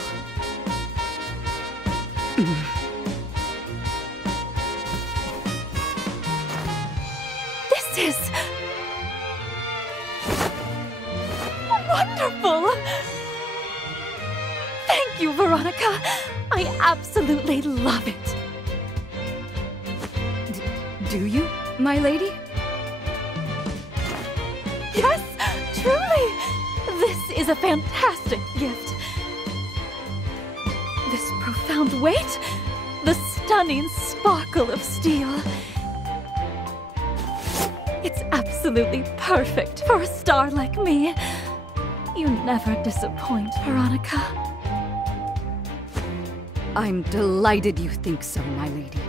This is wonderful! Thank you, Veronica. I absolutely love it. Do you, my lady? Yes, truly! This is a fantastic gift. This profound weight, the stunning sparkle of steel. It's absolutely perfect for a star like me. You never disappoint, Veronica. I'm delighted you think so, my lady.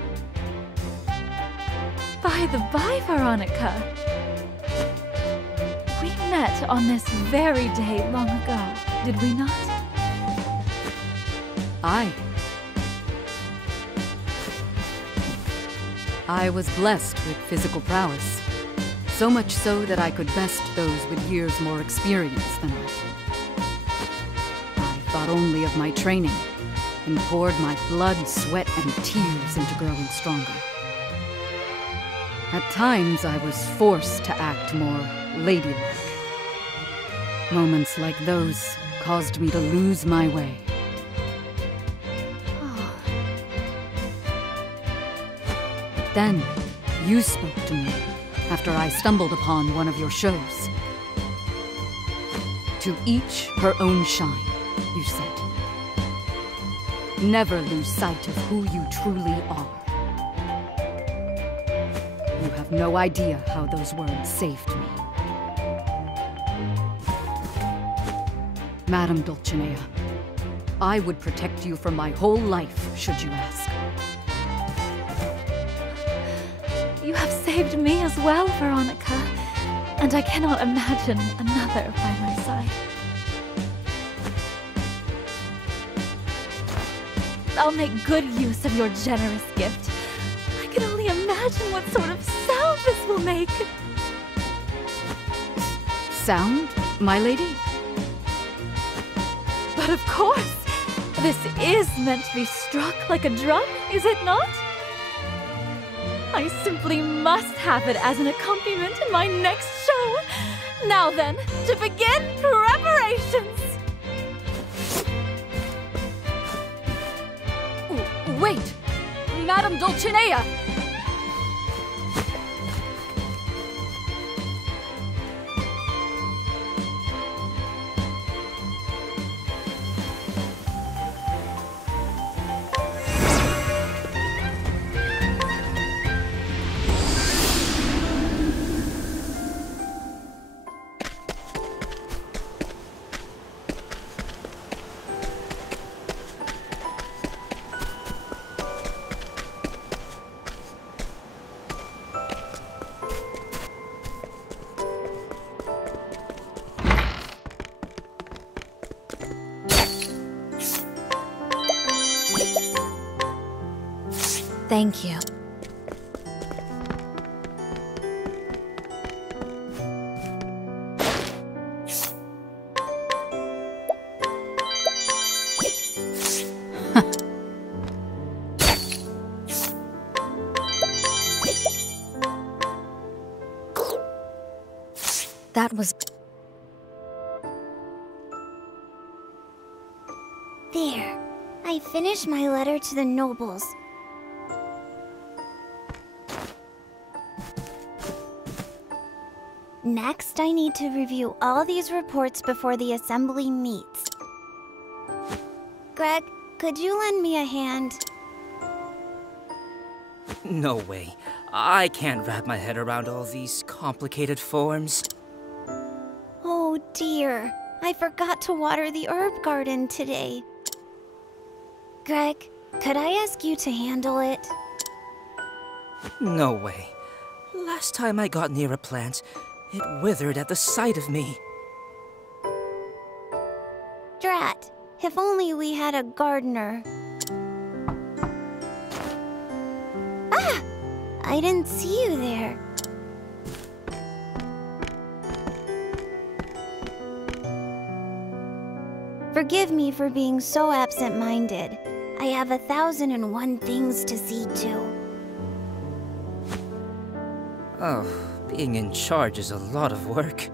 By the by, Veronica. We met on this very day long ago, did we not? Aye. I was blessed with physical prowess. So much so that I could best those with years more experience than I. I thought only of my training, and poured my blood, sweat, and tears into growing stronger. At times, I was forced to act more ladylike. Moments like those caused me to lose my way. Oh. Then, you spoke to me after I stumbled upon one of your shows. To each her own shine, you said. Never lose sight of who you truly are. You have no idea how those words saved me. Madame Dulcinea, I would protect you for my whole life, should you ask. You have saved me as well, Veronica, and I cannot imagine another by my side. I'll make good use of your generous gift. I can only imagine what sort of sound this will make. Sound, my lady? But of course, this is meant to be struck like a drum, is it not? I simply must have it as an accompaniment in my next show. Now then, to begin preparations! Wait! Madame Dulcinea! Thank you. That was... There. I finished my letter to the nobles. Next, I need to review all these reports before the assembly meets. Greg, could you lend me a hand? No way. I can't wrap my head around all these complicated forms. Oh dear, I forgot to water the herb garden today. Greg, could I ask you to handle it? No way. Last time I got near a plant, it withered at the sight of me. Drat, if only we had a gardener. Ah! I didn't see you there. Forgive me for being so absent-minded. I have 1,001 things to see to. Oh, being in charge is a lot of work.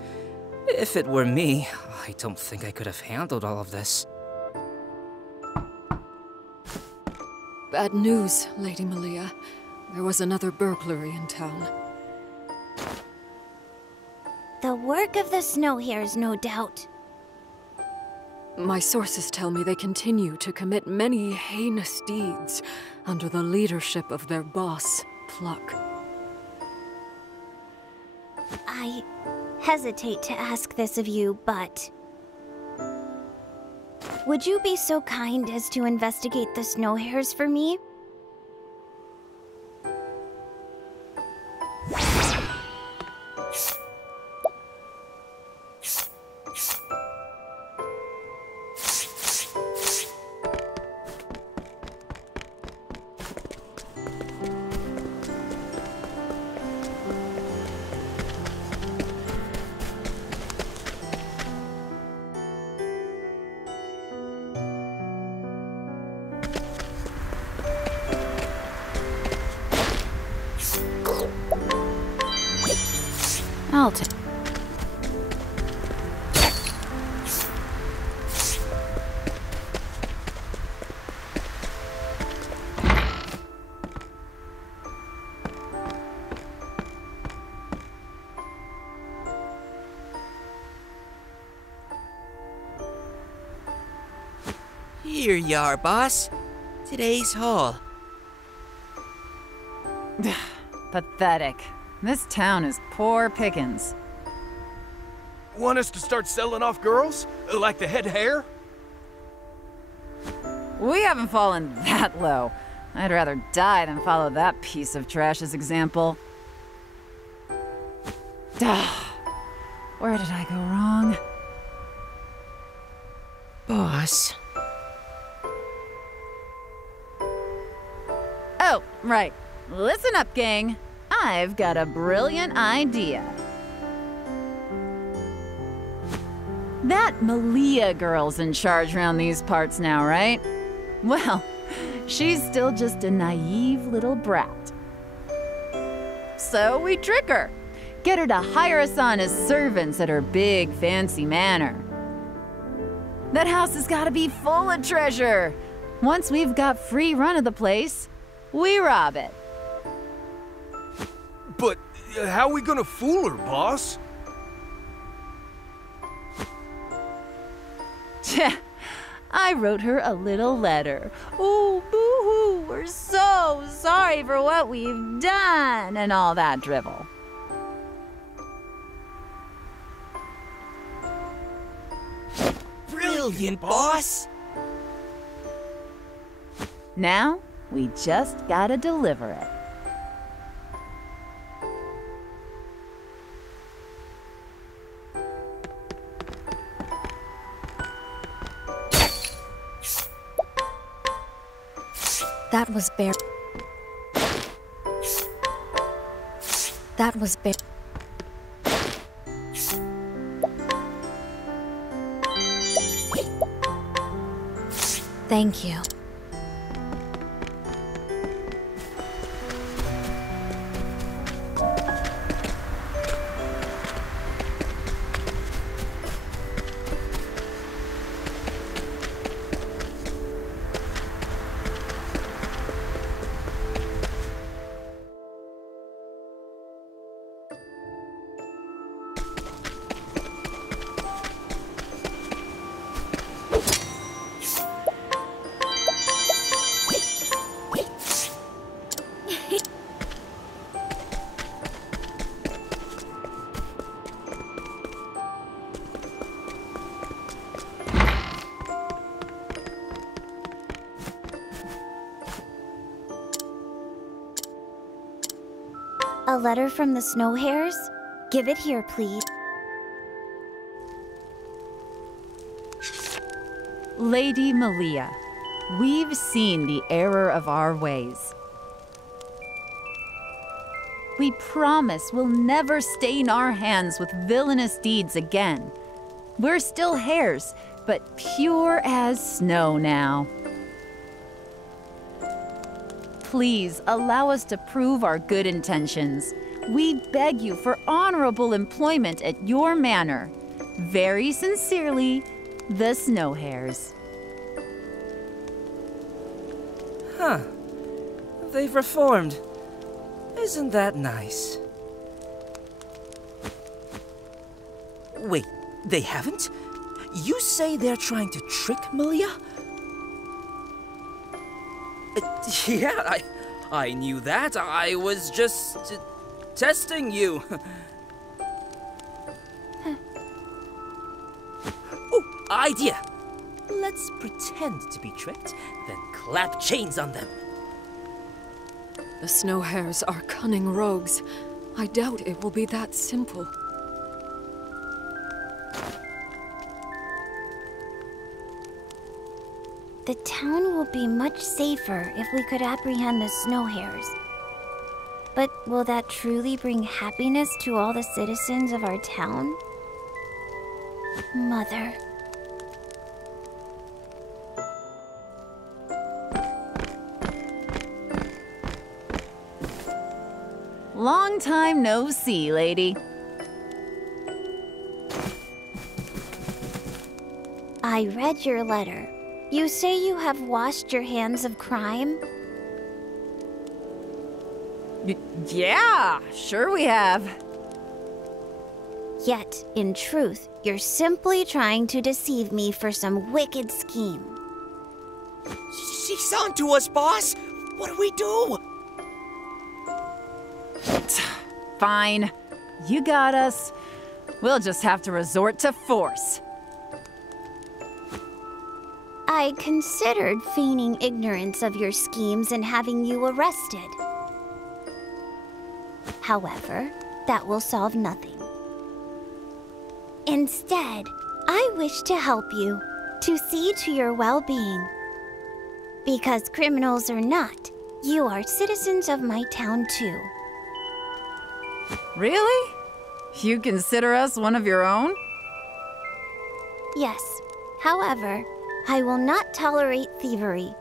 If it were me, I don't think I could have handled all of this. Bad news, Lady Malia. There was another burglary in town. The work of the Snow Hares, no doubt. My sources tell me they continue to commit many heinous deeds under the leadership of their boss, Pluck. I hesitate to ask this of you, but... would you be so kind as to investigate the Snow Hares for me? I'll take. Here you are, boss. Today's haul. Pathetic. This town is poor pickings. Want us to start selling off girls? Like the head hair? We haven't fallen that low. I'd rather die than follow that piece of trash's example. Where did I go wrong? Boss. Oh, right. Listen up, gang. I've got a brilliant idea. That Malia girl's in charge around these parts now, right? Well, she's still just a naive little brat. So we trick her. Get her to hire us on as servants at her big, fancy manor. That house has got to be full of treasure. Once we've got free run of the place, we rob it. But how are we gonna fool her, boss? I wrote her a little letter. Oh, boo-hoo, we're so sorry for what we've done, and all that drivel. Brilliant, boss! Now, we just gotta deliver it. That was bear. That was bear. Thank you. A letter from the Snow Hares? Give it here, please. Lady Malia, we've seen the error of our ways. We promise we'll never stain our hands with villainous deeds again. We're still hares, but pure as snow now. Please allow us to prove our good intentions. We beg you for honorable employment at your manor. Very sincerely, the Snow Hares. Huh. They've reformed. Isn't that nice? Wait, they haven't? You say they're trying to trick Malia? Yeah, I knew that. I was just testing you. Oh, idea! Let's pretend to be tricked, then clap chains on them. The Snow Hares are cunning rogues. I doubt it will be that simple. The town will be much safer if we could apprehend the Snow Hares. But will that truly bring happiness to all the citizens of our town? Mother. Long time no see, lady. I read your letter. You say you have washed your hands of crime? Yeah, sure we have. Yet, in truth, you're simply trying to deceive me for some wicked scheme. She's on to us, boss! What do we do? Fine. You got us. We'll just have to resort to force. I considered feigning ignorance of your schemes and having you arrested. However, that will solve nothing. Instead, I wish to help you, to see to your well-being. Because criminals or not, you are citizens of my town too. Really? You consider us one of your own? Yes. However, I will not tolerate thievery.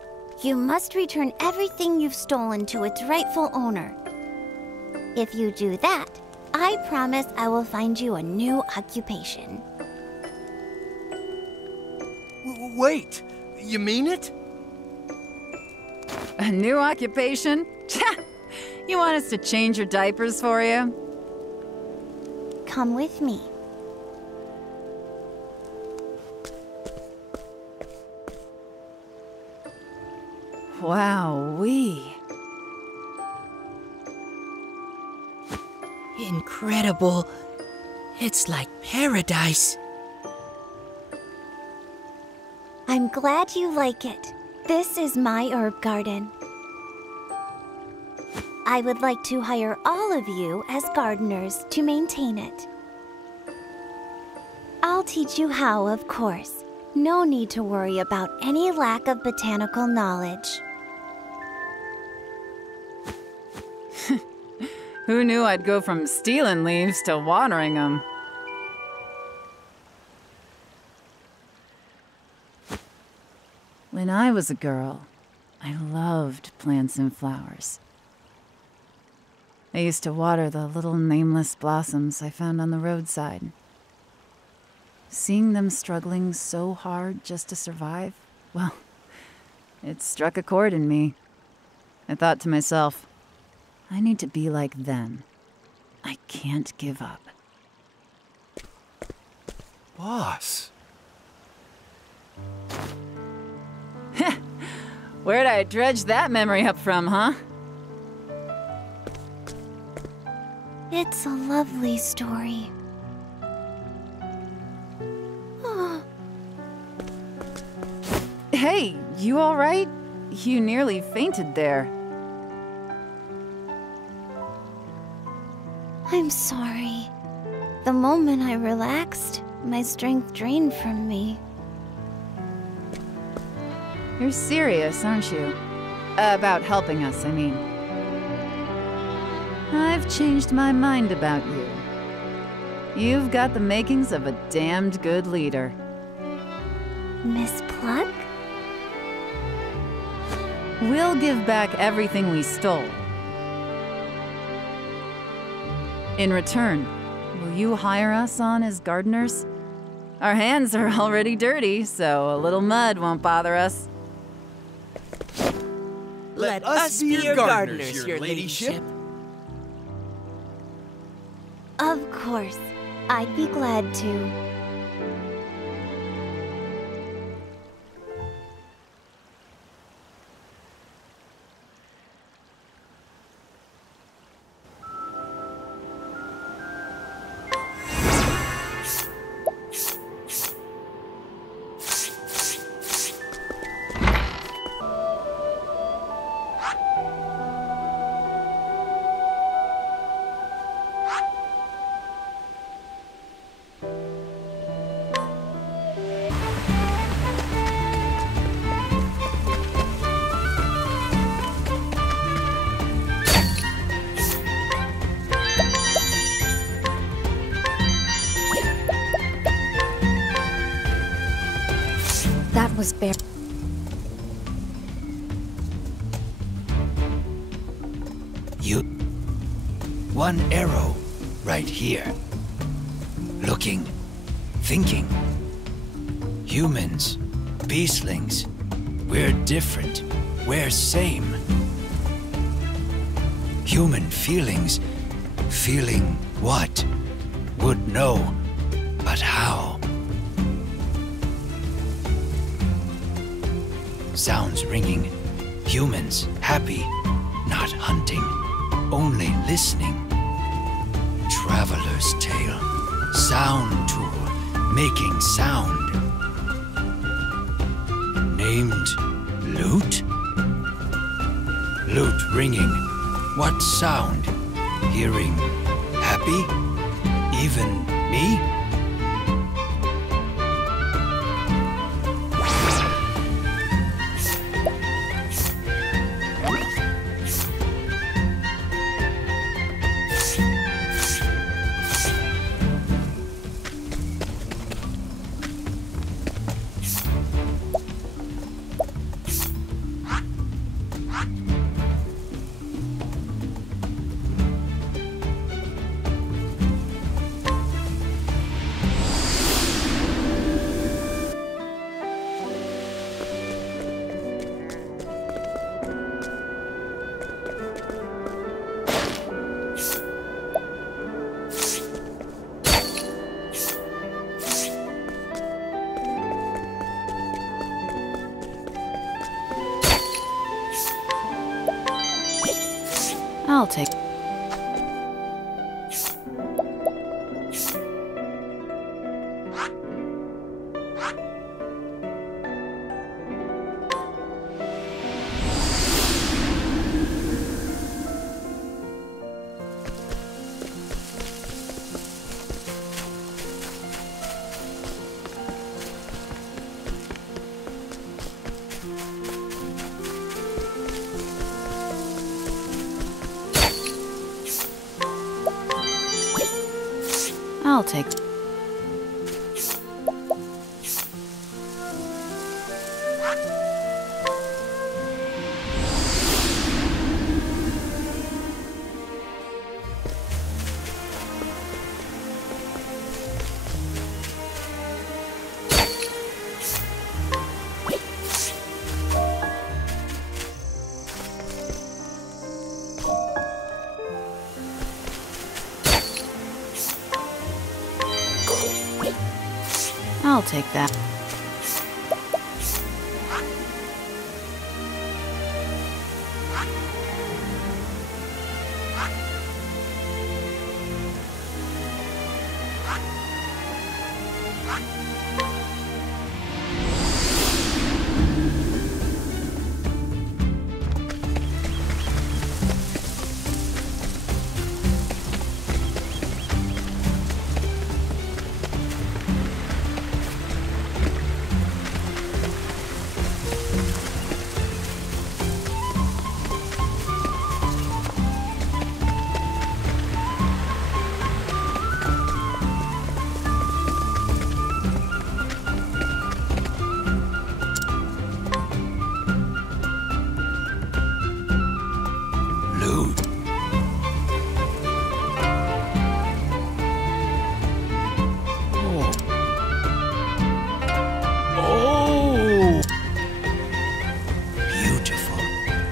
You must return everything you've stolen to its rightful owner. If you do that, I promise I will find you a new occupation. Wait, you mean it? A new occupation? You want us to change your diapers for you? Come with me. Wowee. Incredible. It's like paradise. I'm glad you like it. This is my herb garden. I would like to hire all of you as gardeners to maintain it. I'll teach you how, of course. No need to worry about any lack of botanical knowledge. Who knew I'd go from stealing leaves to watering them? When I was a girl, I loved plants and flowers. I used to water the little nameless blossoms I found on the roadside. Seeing them struggling so hard just to survive, well, it struck a chord in me. I thought to myself, I need to be like them. I can't give up. Boss. Where'd I dredge that memory up from, huh? It's a lovely story. Hey, you all right? You nearly fainted there. I'm sorry. The moment I relaxed, my strength drained from me. You're serious, aren't you? About helping us, I mean. I've changed my mind about you. You've got the makings of a damned good leader. Miss Pluck? We'll give back everything we stole. In return, will you hire us on as gardeners? Our hands are already dirty, so a little mud won't bother us. Let us be your gardeners, your ladyship. Of course. I'd be glad to. Was bare. You... One arrow, right here. Looking, thinking. Humans, beastlings, we're different, we're same. Human feelings, feeling what? Would know, but how? sounds ringing. Humans happy, not hunting, only listening. Traveler's tale, sound tool, making sound. Named lute? Lute ringing, what sound? Hearing happy? Even me? I'll take... I'll take... I'll take that.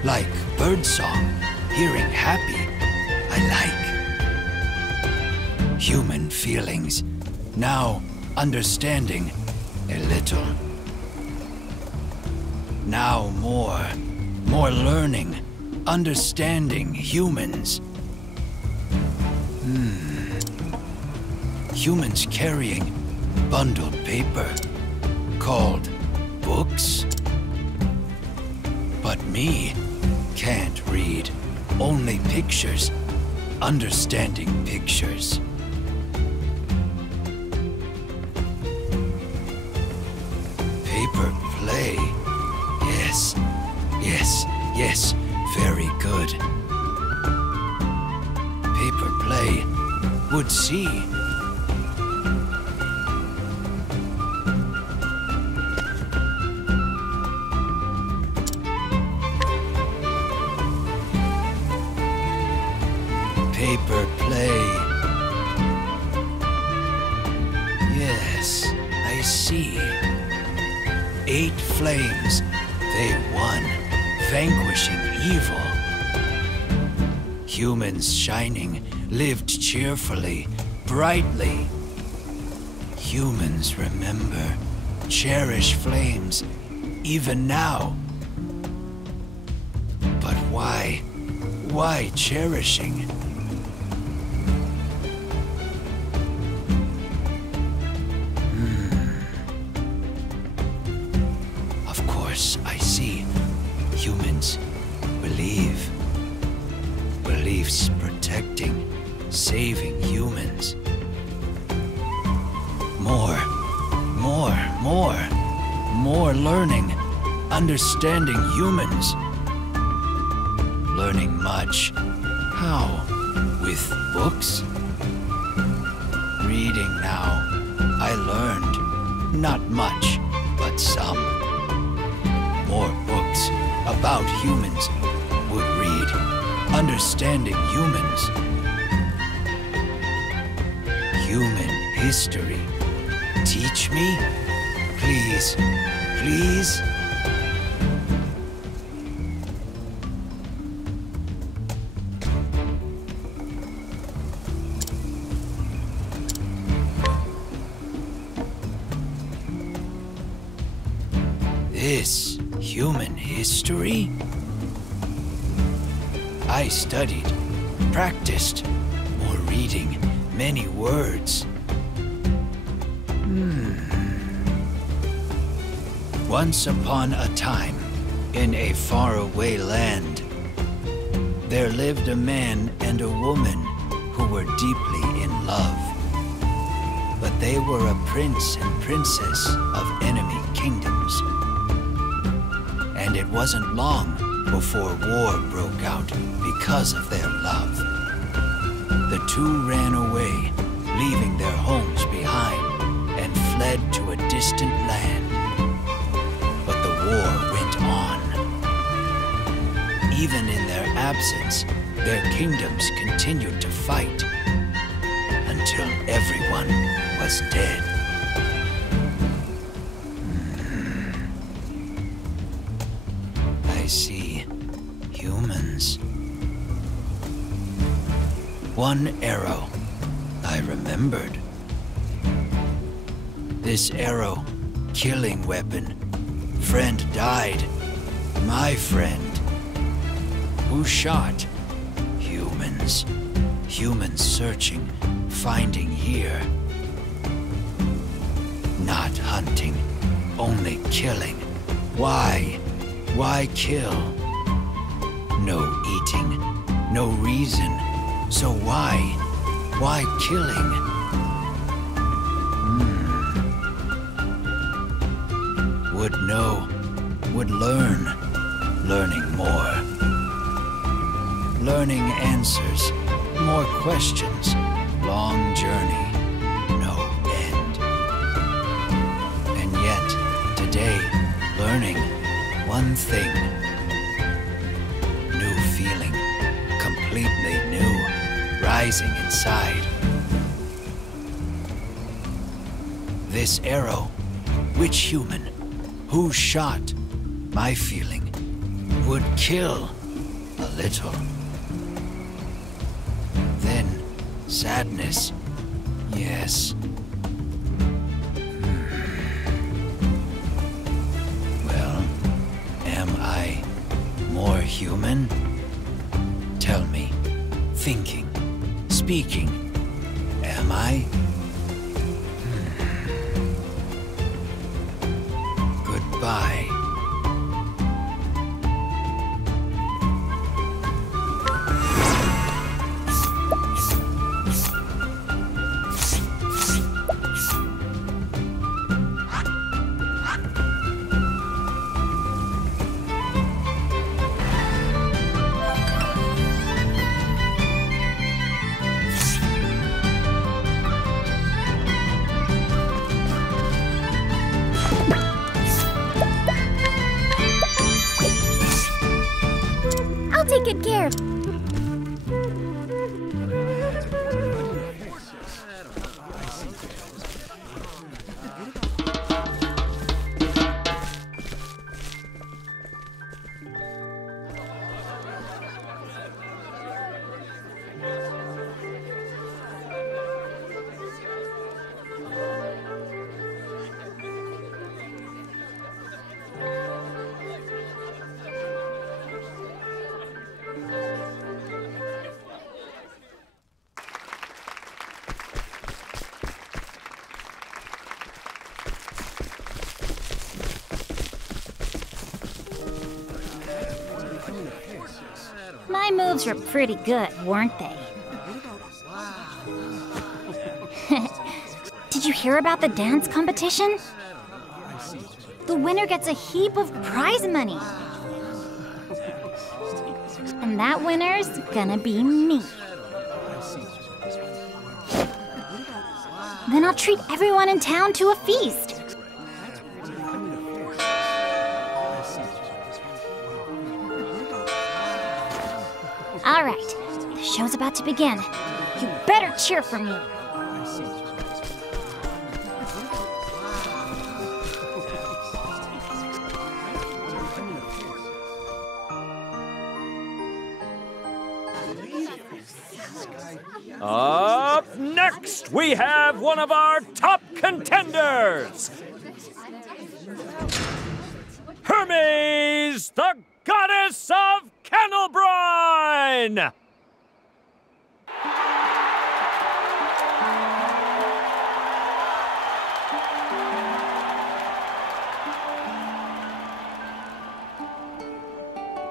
Like birdsong, hearing happy, I like. Human feelings, now understanding a little. Now more learning, understanding humans. Humans carrying bundled paper called books. But me can't read, only pictures, understanding pictures. Paper play, yes, yes, yes, very good. Paper play would see. Paper play. Yes, I see. 8 flames, they won, vanquishing evil. Humans shining, lived cheerfully, brightly. Humans remember, cherish flames, even now, Why cherishing? Of course, I see. Humans believe. Beliefs protecting, saving humans. More learning, understanding humans. Learning much. How? With books? Reading now. I learned. Not much, but some. More books about humans would read. Understanding humans. Human history. Teach me? Please. Please? This human history? I studied, practiced, more reading, many words. Once upon a time, in a faraway land, there lived a man and a woman who were deeply in love. But they were a prince and princess of enemy kingdoms. And it wasn't long before war broke out because of their love. The two ran away, leaving their homes behind, and fled to a distant land. But the war went on. Even in their absence, their kingdoms continued to fight until everyone was dead. I see. Humans. One arrow. I remembered. This arrow, killing weapon. Friend died. My friend. Who shot? Humans. Humans searching, finding here. Not hunting, only killing. Why? Why kill? No eating, no reason. So why? Why killing? Would know, would learn, learning more. Learning answers, more questions, long journey, no end. And yet, today, learning one thing. New feeling, completely new, rising inside. This arrow, which human? Who shot? My feeling would kill a little. Then sadness. Yes. Well, am I more human? Tell me. Thinking, speaking. Am I? Goodbye. moves were pretty good, weren't they? Did you hear about the dance competition? The winner gets a heap of prize money. And that winner's gonna be me. Then I'll treat everyone in town to a feast. All right, the show's about to begin. You better cheer for me. Up next, we have one of our top contenders! Hermes, the goddess of kennel brine!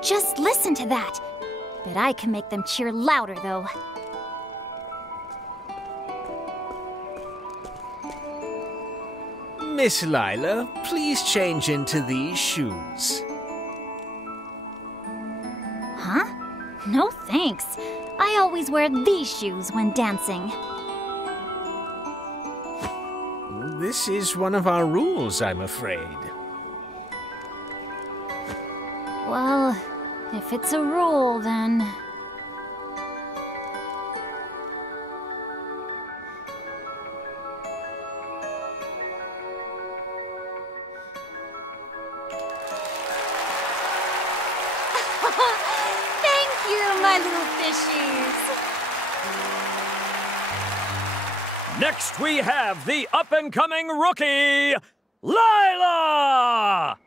Just listen to that. Bet I can make them cheer louder, though. Miss Lila, please change into these shoes. Huh? No thanks. I always wear these shoes when dancing. This is one of our rules, I'm afraid. Well, if it's a rule, then... Thank you, my little fishies. Next, we have the up-and-coming rookie, Lila!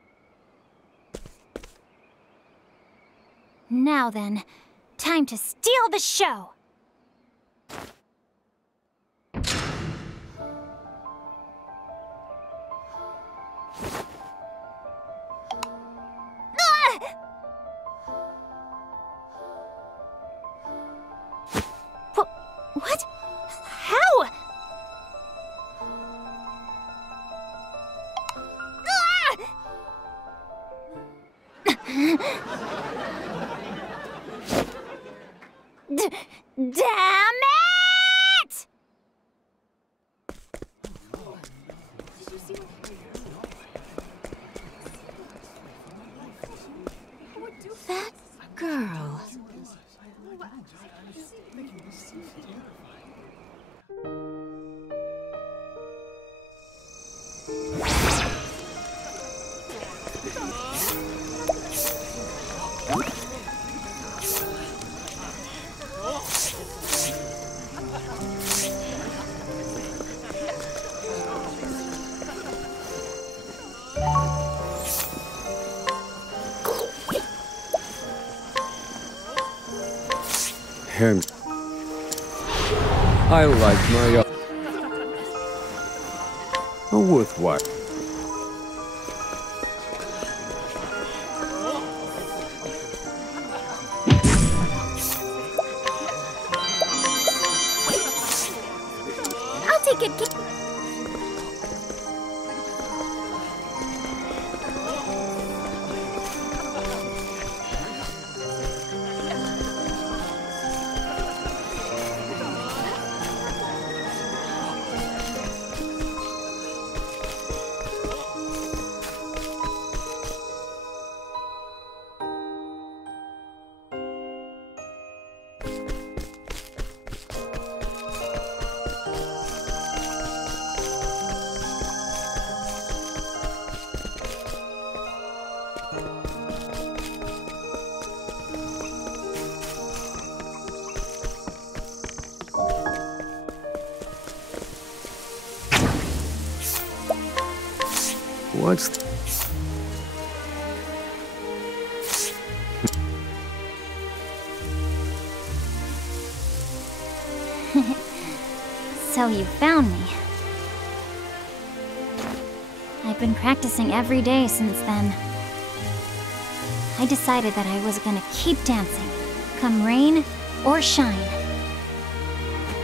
Now then, time to steal the show! What? How? Damn it! That girl. Hence, I like my with what? I'll take it. What's... So you found me. I've been practicing every day since then. I decided that I was gonna keep dancing, come rain or shine.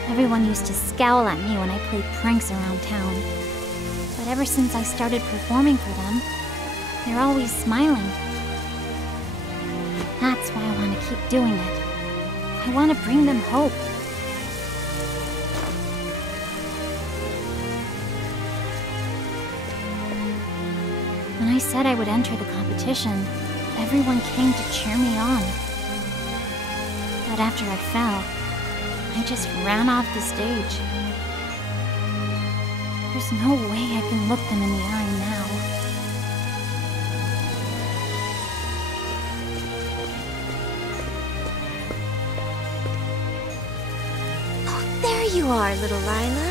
Everyone used to scowl at me when I played pranks around town. But ever since I started performing for them, they're always smiling. That's why I want to keep doing it. I want to bring them hope. When I said I would enter the competition, everyone came to cheer me on. But after I fell, I just ran off the stage. There's no way I can look them in the eye now. Oh, there you are, little Lila.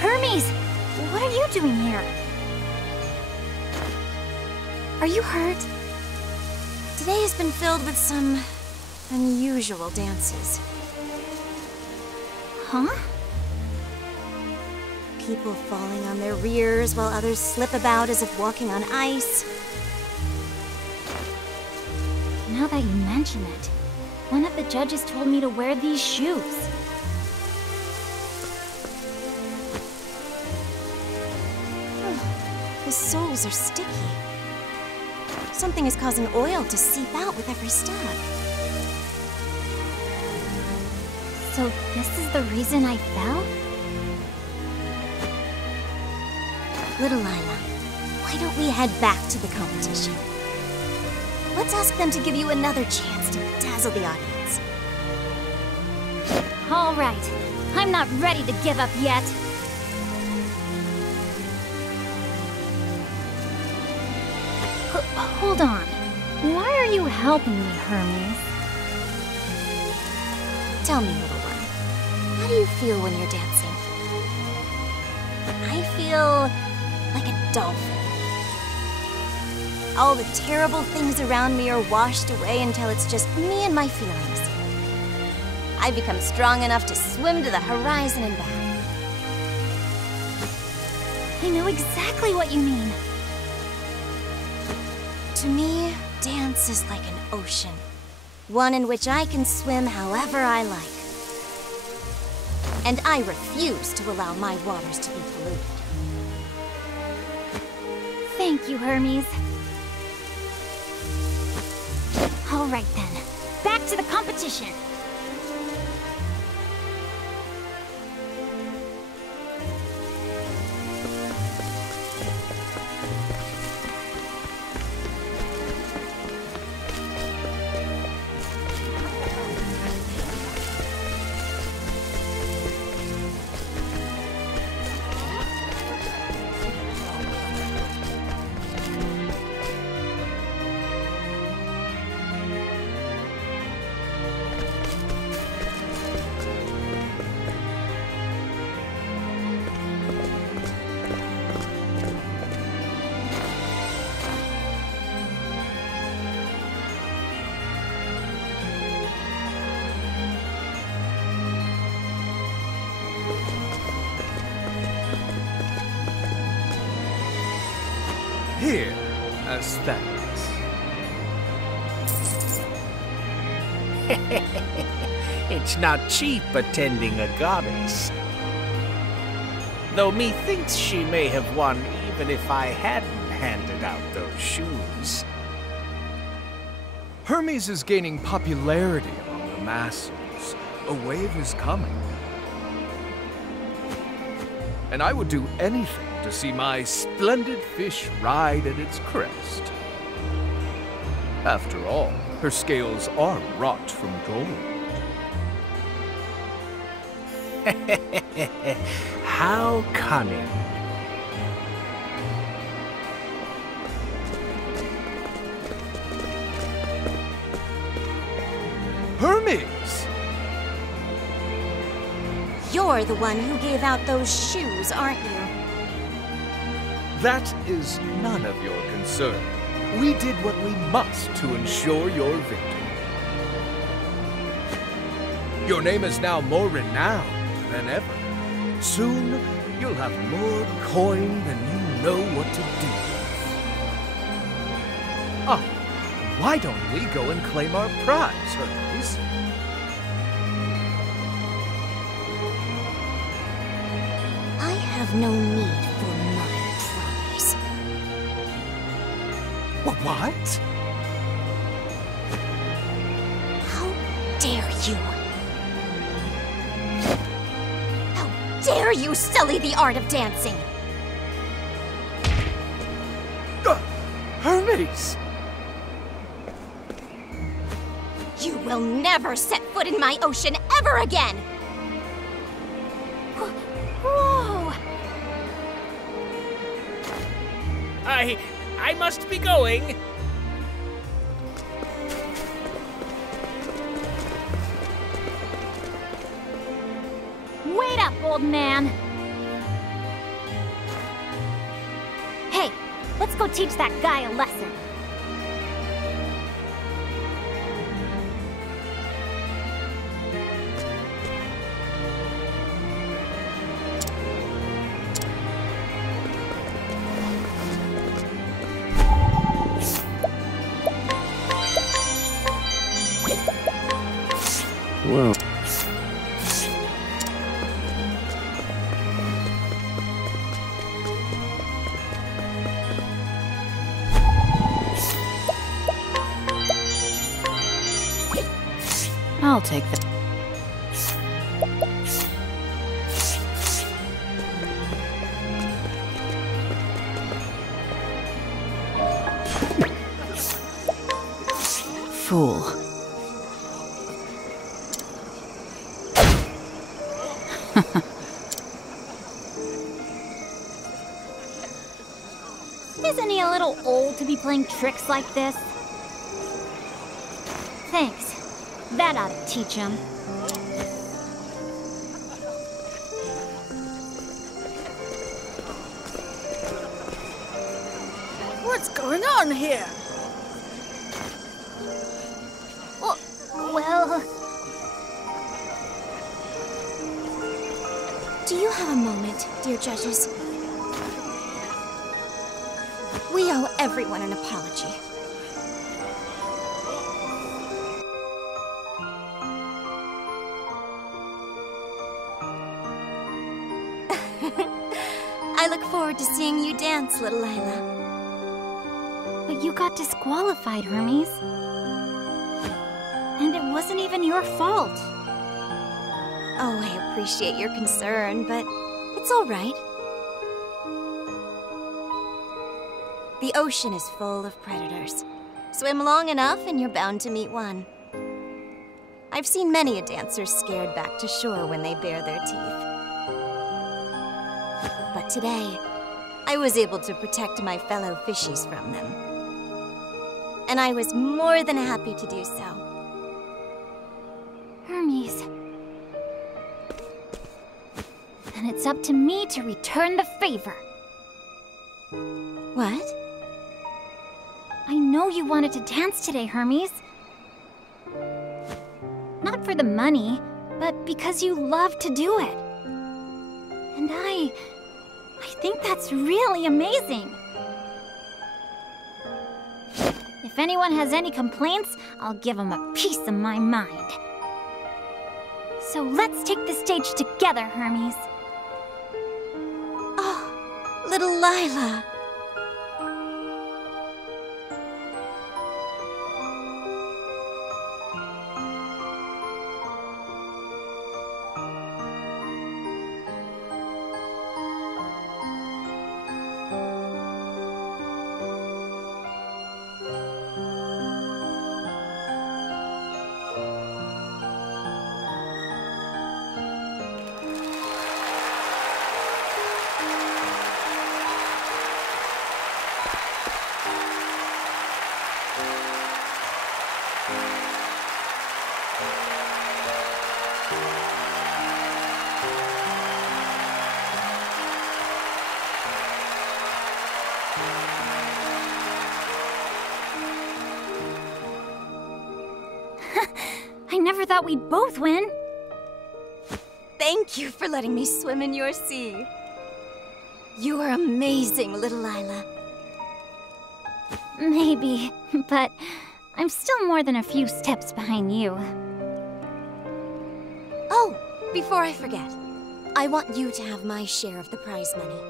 Hermes! What are you doing here? Are you hurt? Today has been filled with some unusual dances. Huh? People falling on their rears while others slip about as if walking on ice. Now that you mention it, one of the judges told me to wear these shoes. The soles are sticky. Something is causing oil to seep out with every step. So this is the reason I fell? Little Lila, why don't we head back to the competition? Let's ask them to give you another chance to dazzle the audience. All right. I'm not ready to give up yet. Hold on. Why are you helping me, Hermes? Tell me, little one, how do you feel when you're dancing? I feel like a dolphin. All the terrible things around me are washed away until it's just me and my feelings. I become strong enough to swim to the horizon and back. I know exactly what you mean. To me, dance is like an ocean. One in which I can swim however I like. And I refuse to allow my waters to be polluted. Thank you, Hermes. All right then, back to the competition. Here, as thanks. It's not cheap attending a goddess. Though methinks she may have won even if I hadn't handed out those shoes. Hermes is gaining popularity among the masses. A wave is coming. And I would do anything to see my splendid fish ride at its crest. After all, her scales are wrought from gold. How cunning. Hermes! You're the one who gave out those shoes, aren't you? That is none of your concern. We did what we must to ensure your victory. Your name is now more renowned than ever. Soon, you'll have more coin than you know what to do with. Ah, Why don't we go and claim our prize, Hermes? I have no need for my prize. What? How dare you? How dare you sully the art of dancing? Hermes! You will never set foot in my ocean ever again! Whoa! I must be going. Wait up, old man! Hey, let's go teach that guy a lesson. Well. I'll take that. Fool. Isn't he a little old to be playing tricks like this? Thanks. That ought to teach him. What's going on here? Well... Do you have a moment, dear judges? We owe everyone an apology. I look forward to seeing you dance, little Lila. But you got disqualified, Hermes. And it wasn't even your fault. Oh, I appreciate your concern, but it's all right. The ocean is full of predators. Swim long enough and you're bound to meet one. I've seen many a dancer scared back to shore when they bare their teeth. But today, I was able to protect my fellow fishies from them. And I was more than happy to do so. Hermes. And it's up to me to return the favor. What? I know you wanted to dance today, Hermes. Not for the money, but because you love to do it. And I think that's really amazing. If anyone has any complaints, I'll give them a piece of my mind. So let's take the stage together, Hermes. Oh, little Lila. I never thought we'd both win. Thank you for letting me swim in your sea. You are amazing, little Lila. Maybe, but I'm still more than a few steps behind you. Oh, before I forget, I want you to have my share of the prize money.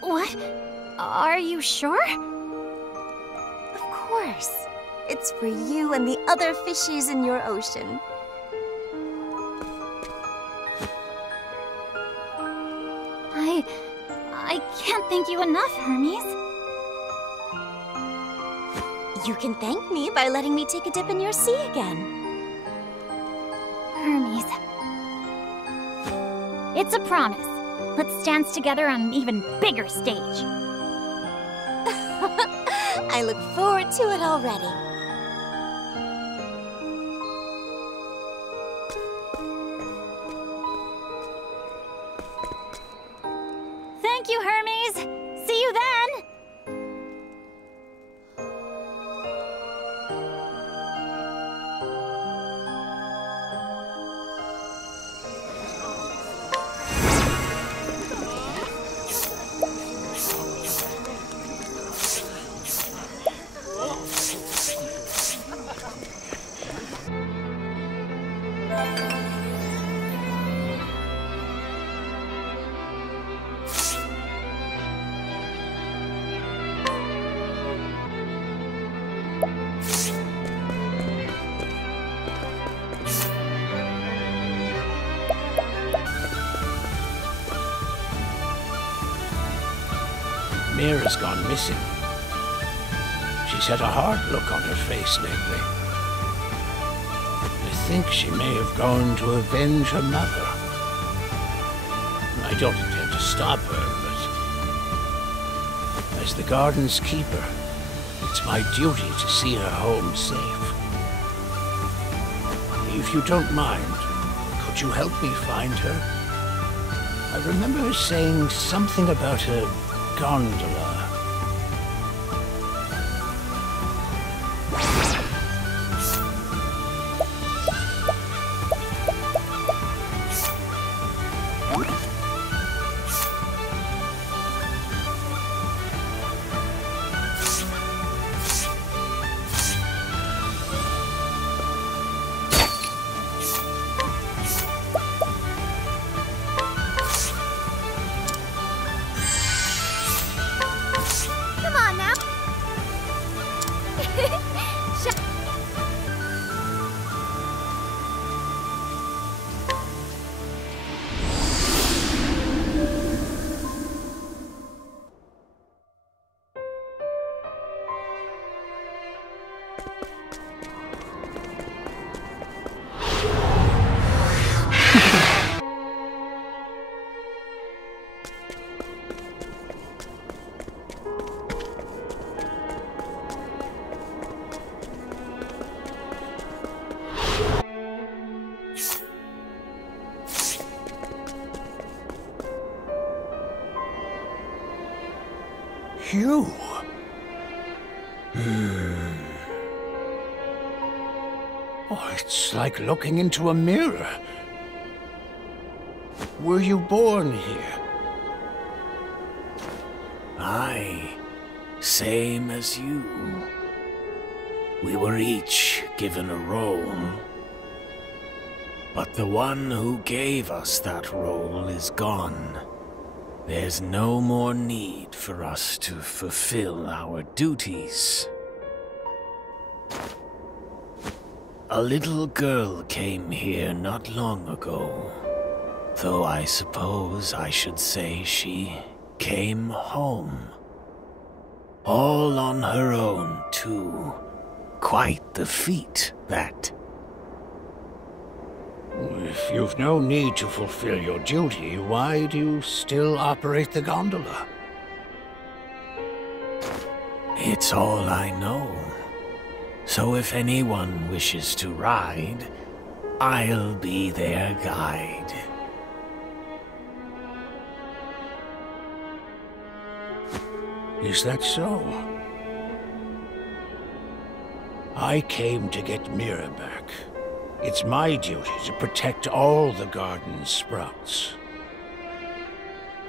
What? Are you sure? Of course. It's for you and the other fishies in your ocean. I can't thank you enough, Hermes. You can thank me by letting me take a dip in your sea again. Hermes. It's a promise. Let's dance together on an even bigger stage. I look forward to it already. Thank you, Hermes! See you then! Mira's gone missing. She's had a hard look on her face lately. I think she may have gone to avenge her mother. I don't intend to stop her, but as the garden's keeper, it's my duty to see her home safe. If you don't mind, could you help me find her? I remember her saying something about a gondola. You? Oh, it's like looking into a mirror. Were you born here? Aye, same as you. We were each given a role. But the one who gave us that role is gone. There's no more need for us to fulfill our duties. A little girl came here not long ago. Though I suppose I should say she came home. All on her own, too. Quite the feat, that. If you've no need to fulfill your duty, why do you still operate the gondola? It's all I know. So if anyone wishes to ride, I'll be their guide. Is that so? I came to get Mira back. It's my duty to protect all the garden's sprouts.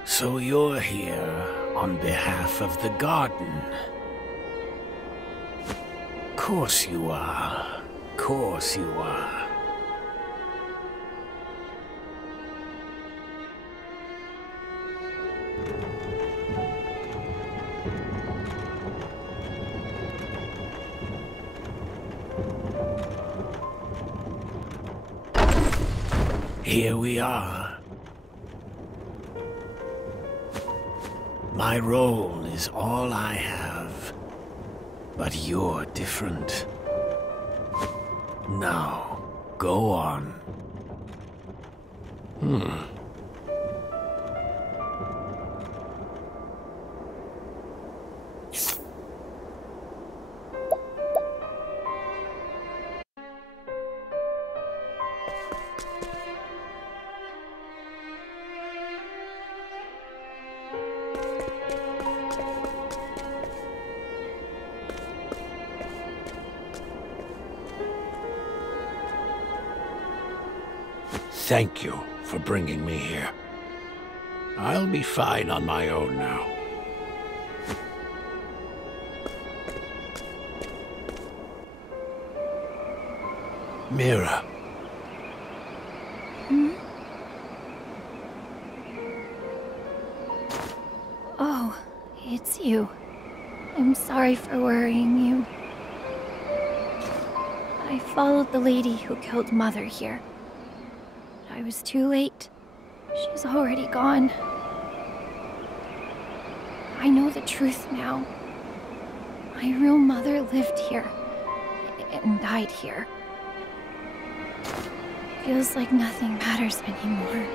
So you're here on behalf of the garden. Course you are. Course you are. Here we are. My role is all I have, but you're different. Now, go on. Thank you for bringing me here. I'll be fine on my own now. Mira. Oh, it's you. I'm sorry for worrying you. I followed the lady who killed Mother here. I was too late. She's already gone. I know the truth now. My real mother lived here and died here. Feels like nothing matters anymore.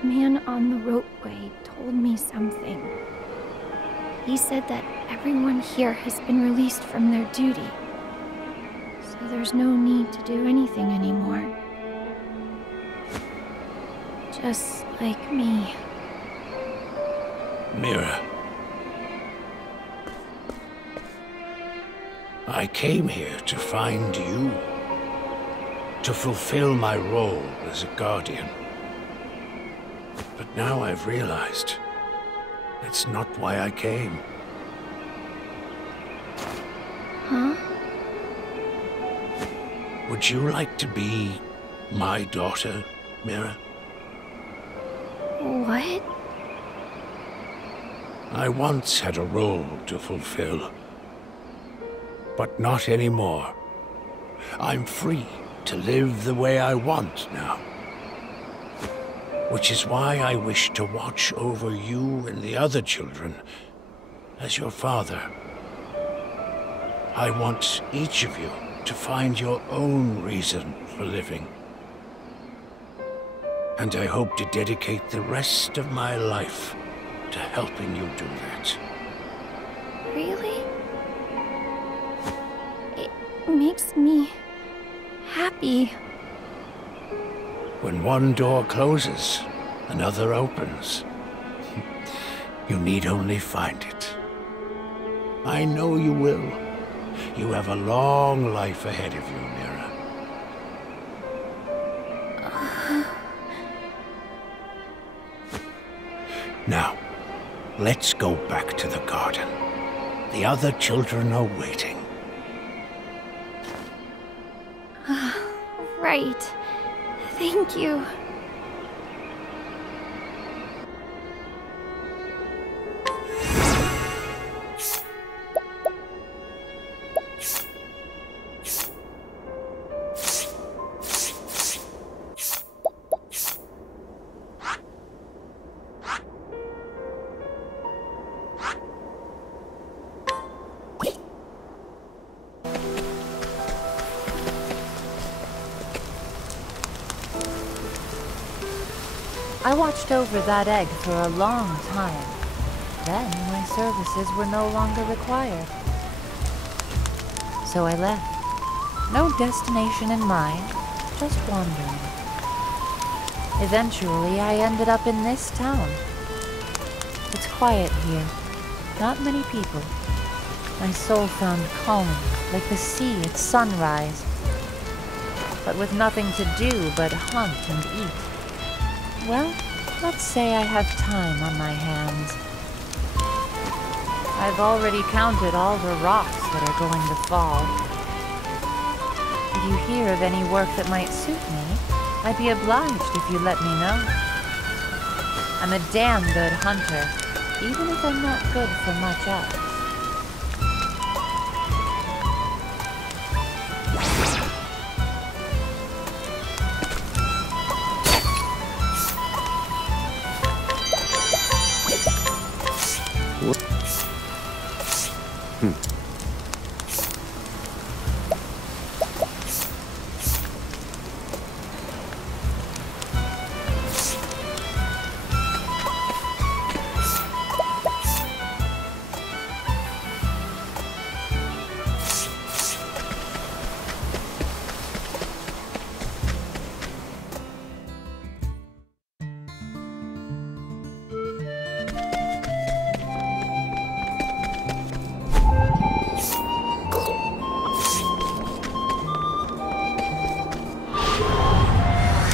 The man on the ropeway told me something. He said that everyone here has been released from their duty. So there's no need to do anything anymore. Just like me. Mira. I came here to find you. To fulfill my role as a guardian. But now I've realized that's not why I came. Huh? Would you like to be my daughter, Mira? What? I once had a role to fulfill, but not anymore. I'm free to live the way I want now. Which is why I wish to watch over you and the other children as your father. I want each of you to find your own reason for living. And I hope to dedicate the rest of my life to helping you do that. Really? It makes me happy. When one door closes, another opens. You need only find it. I know you will. You have a long life ahead of you, Mira. Now, let's go back to the garden. The other children are waiting. Right. Thank you. I watched over that egg for a long time. Then my services were no longer required. So I left. No destination in mind, just wandering. Eventually, I ended up in this town. It's quiet here. Not many people. My soul found calm, like the sea at sunrise. But with nothing to do but hunt and eat. Well, Let's say I have time on my hands. I've already counted all the rocks that are going to fall. If you hear of any work that might suit me, I'd be obliged if you let me know. I'm a damn good hunter, even if I'm not good for much else.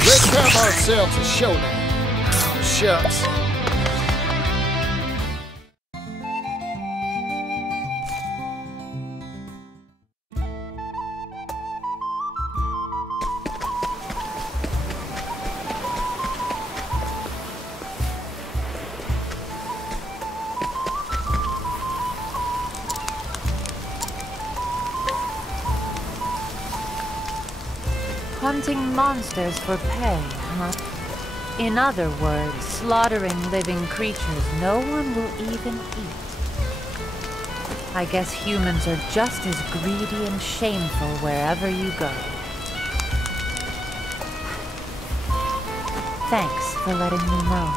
Let's have ourselves a show now. Shucks. Hunting monsters for pay, huh? In other words, slaughtering living creatures no one will even eat. I guess humans are just as greedy and shameful wherever you go. Thanks for letting me know.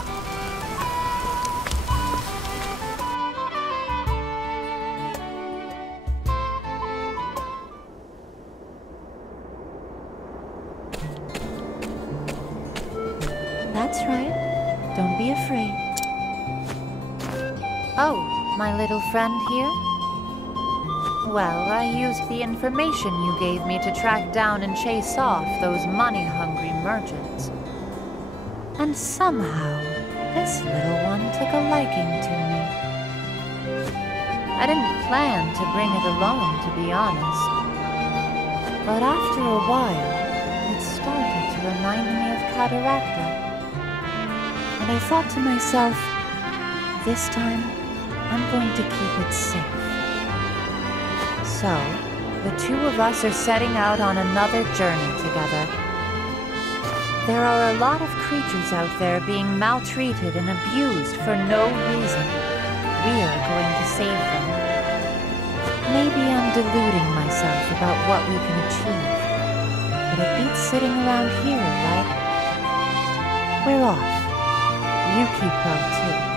That's right. Don't be afraid. Oh, my little friend here? Well, I used the information you gave me to track down and chase off those money-hungry merchants. And somehow, this little one took a liking to me. I didn't plan to bring it along, to be honest. But after a while, it started to remind me of Cataracta. And I thought to myself, this time, I'm going to keep it safe. So, the two of us are setting out on another journey together. There are a lot of creatures out there being maltreated and abused for no reason. We are going to save them. Maybe I'm deluding myself about what we can achieve, but it beats sitting around here, right? We're off. You keep well, too.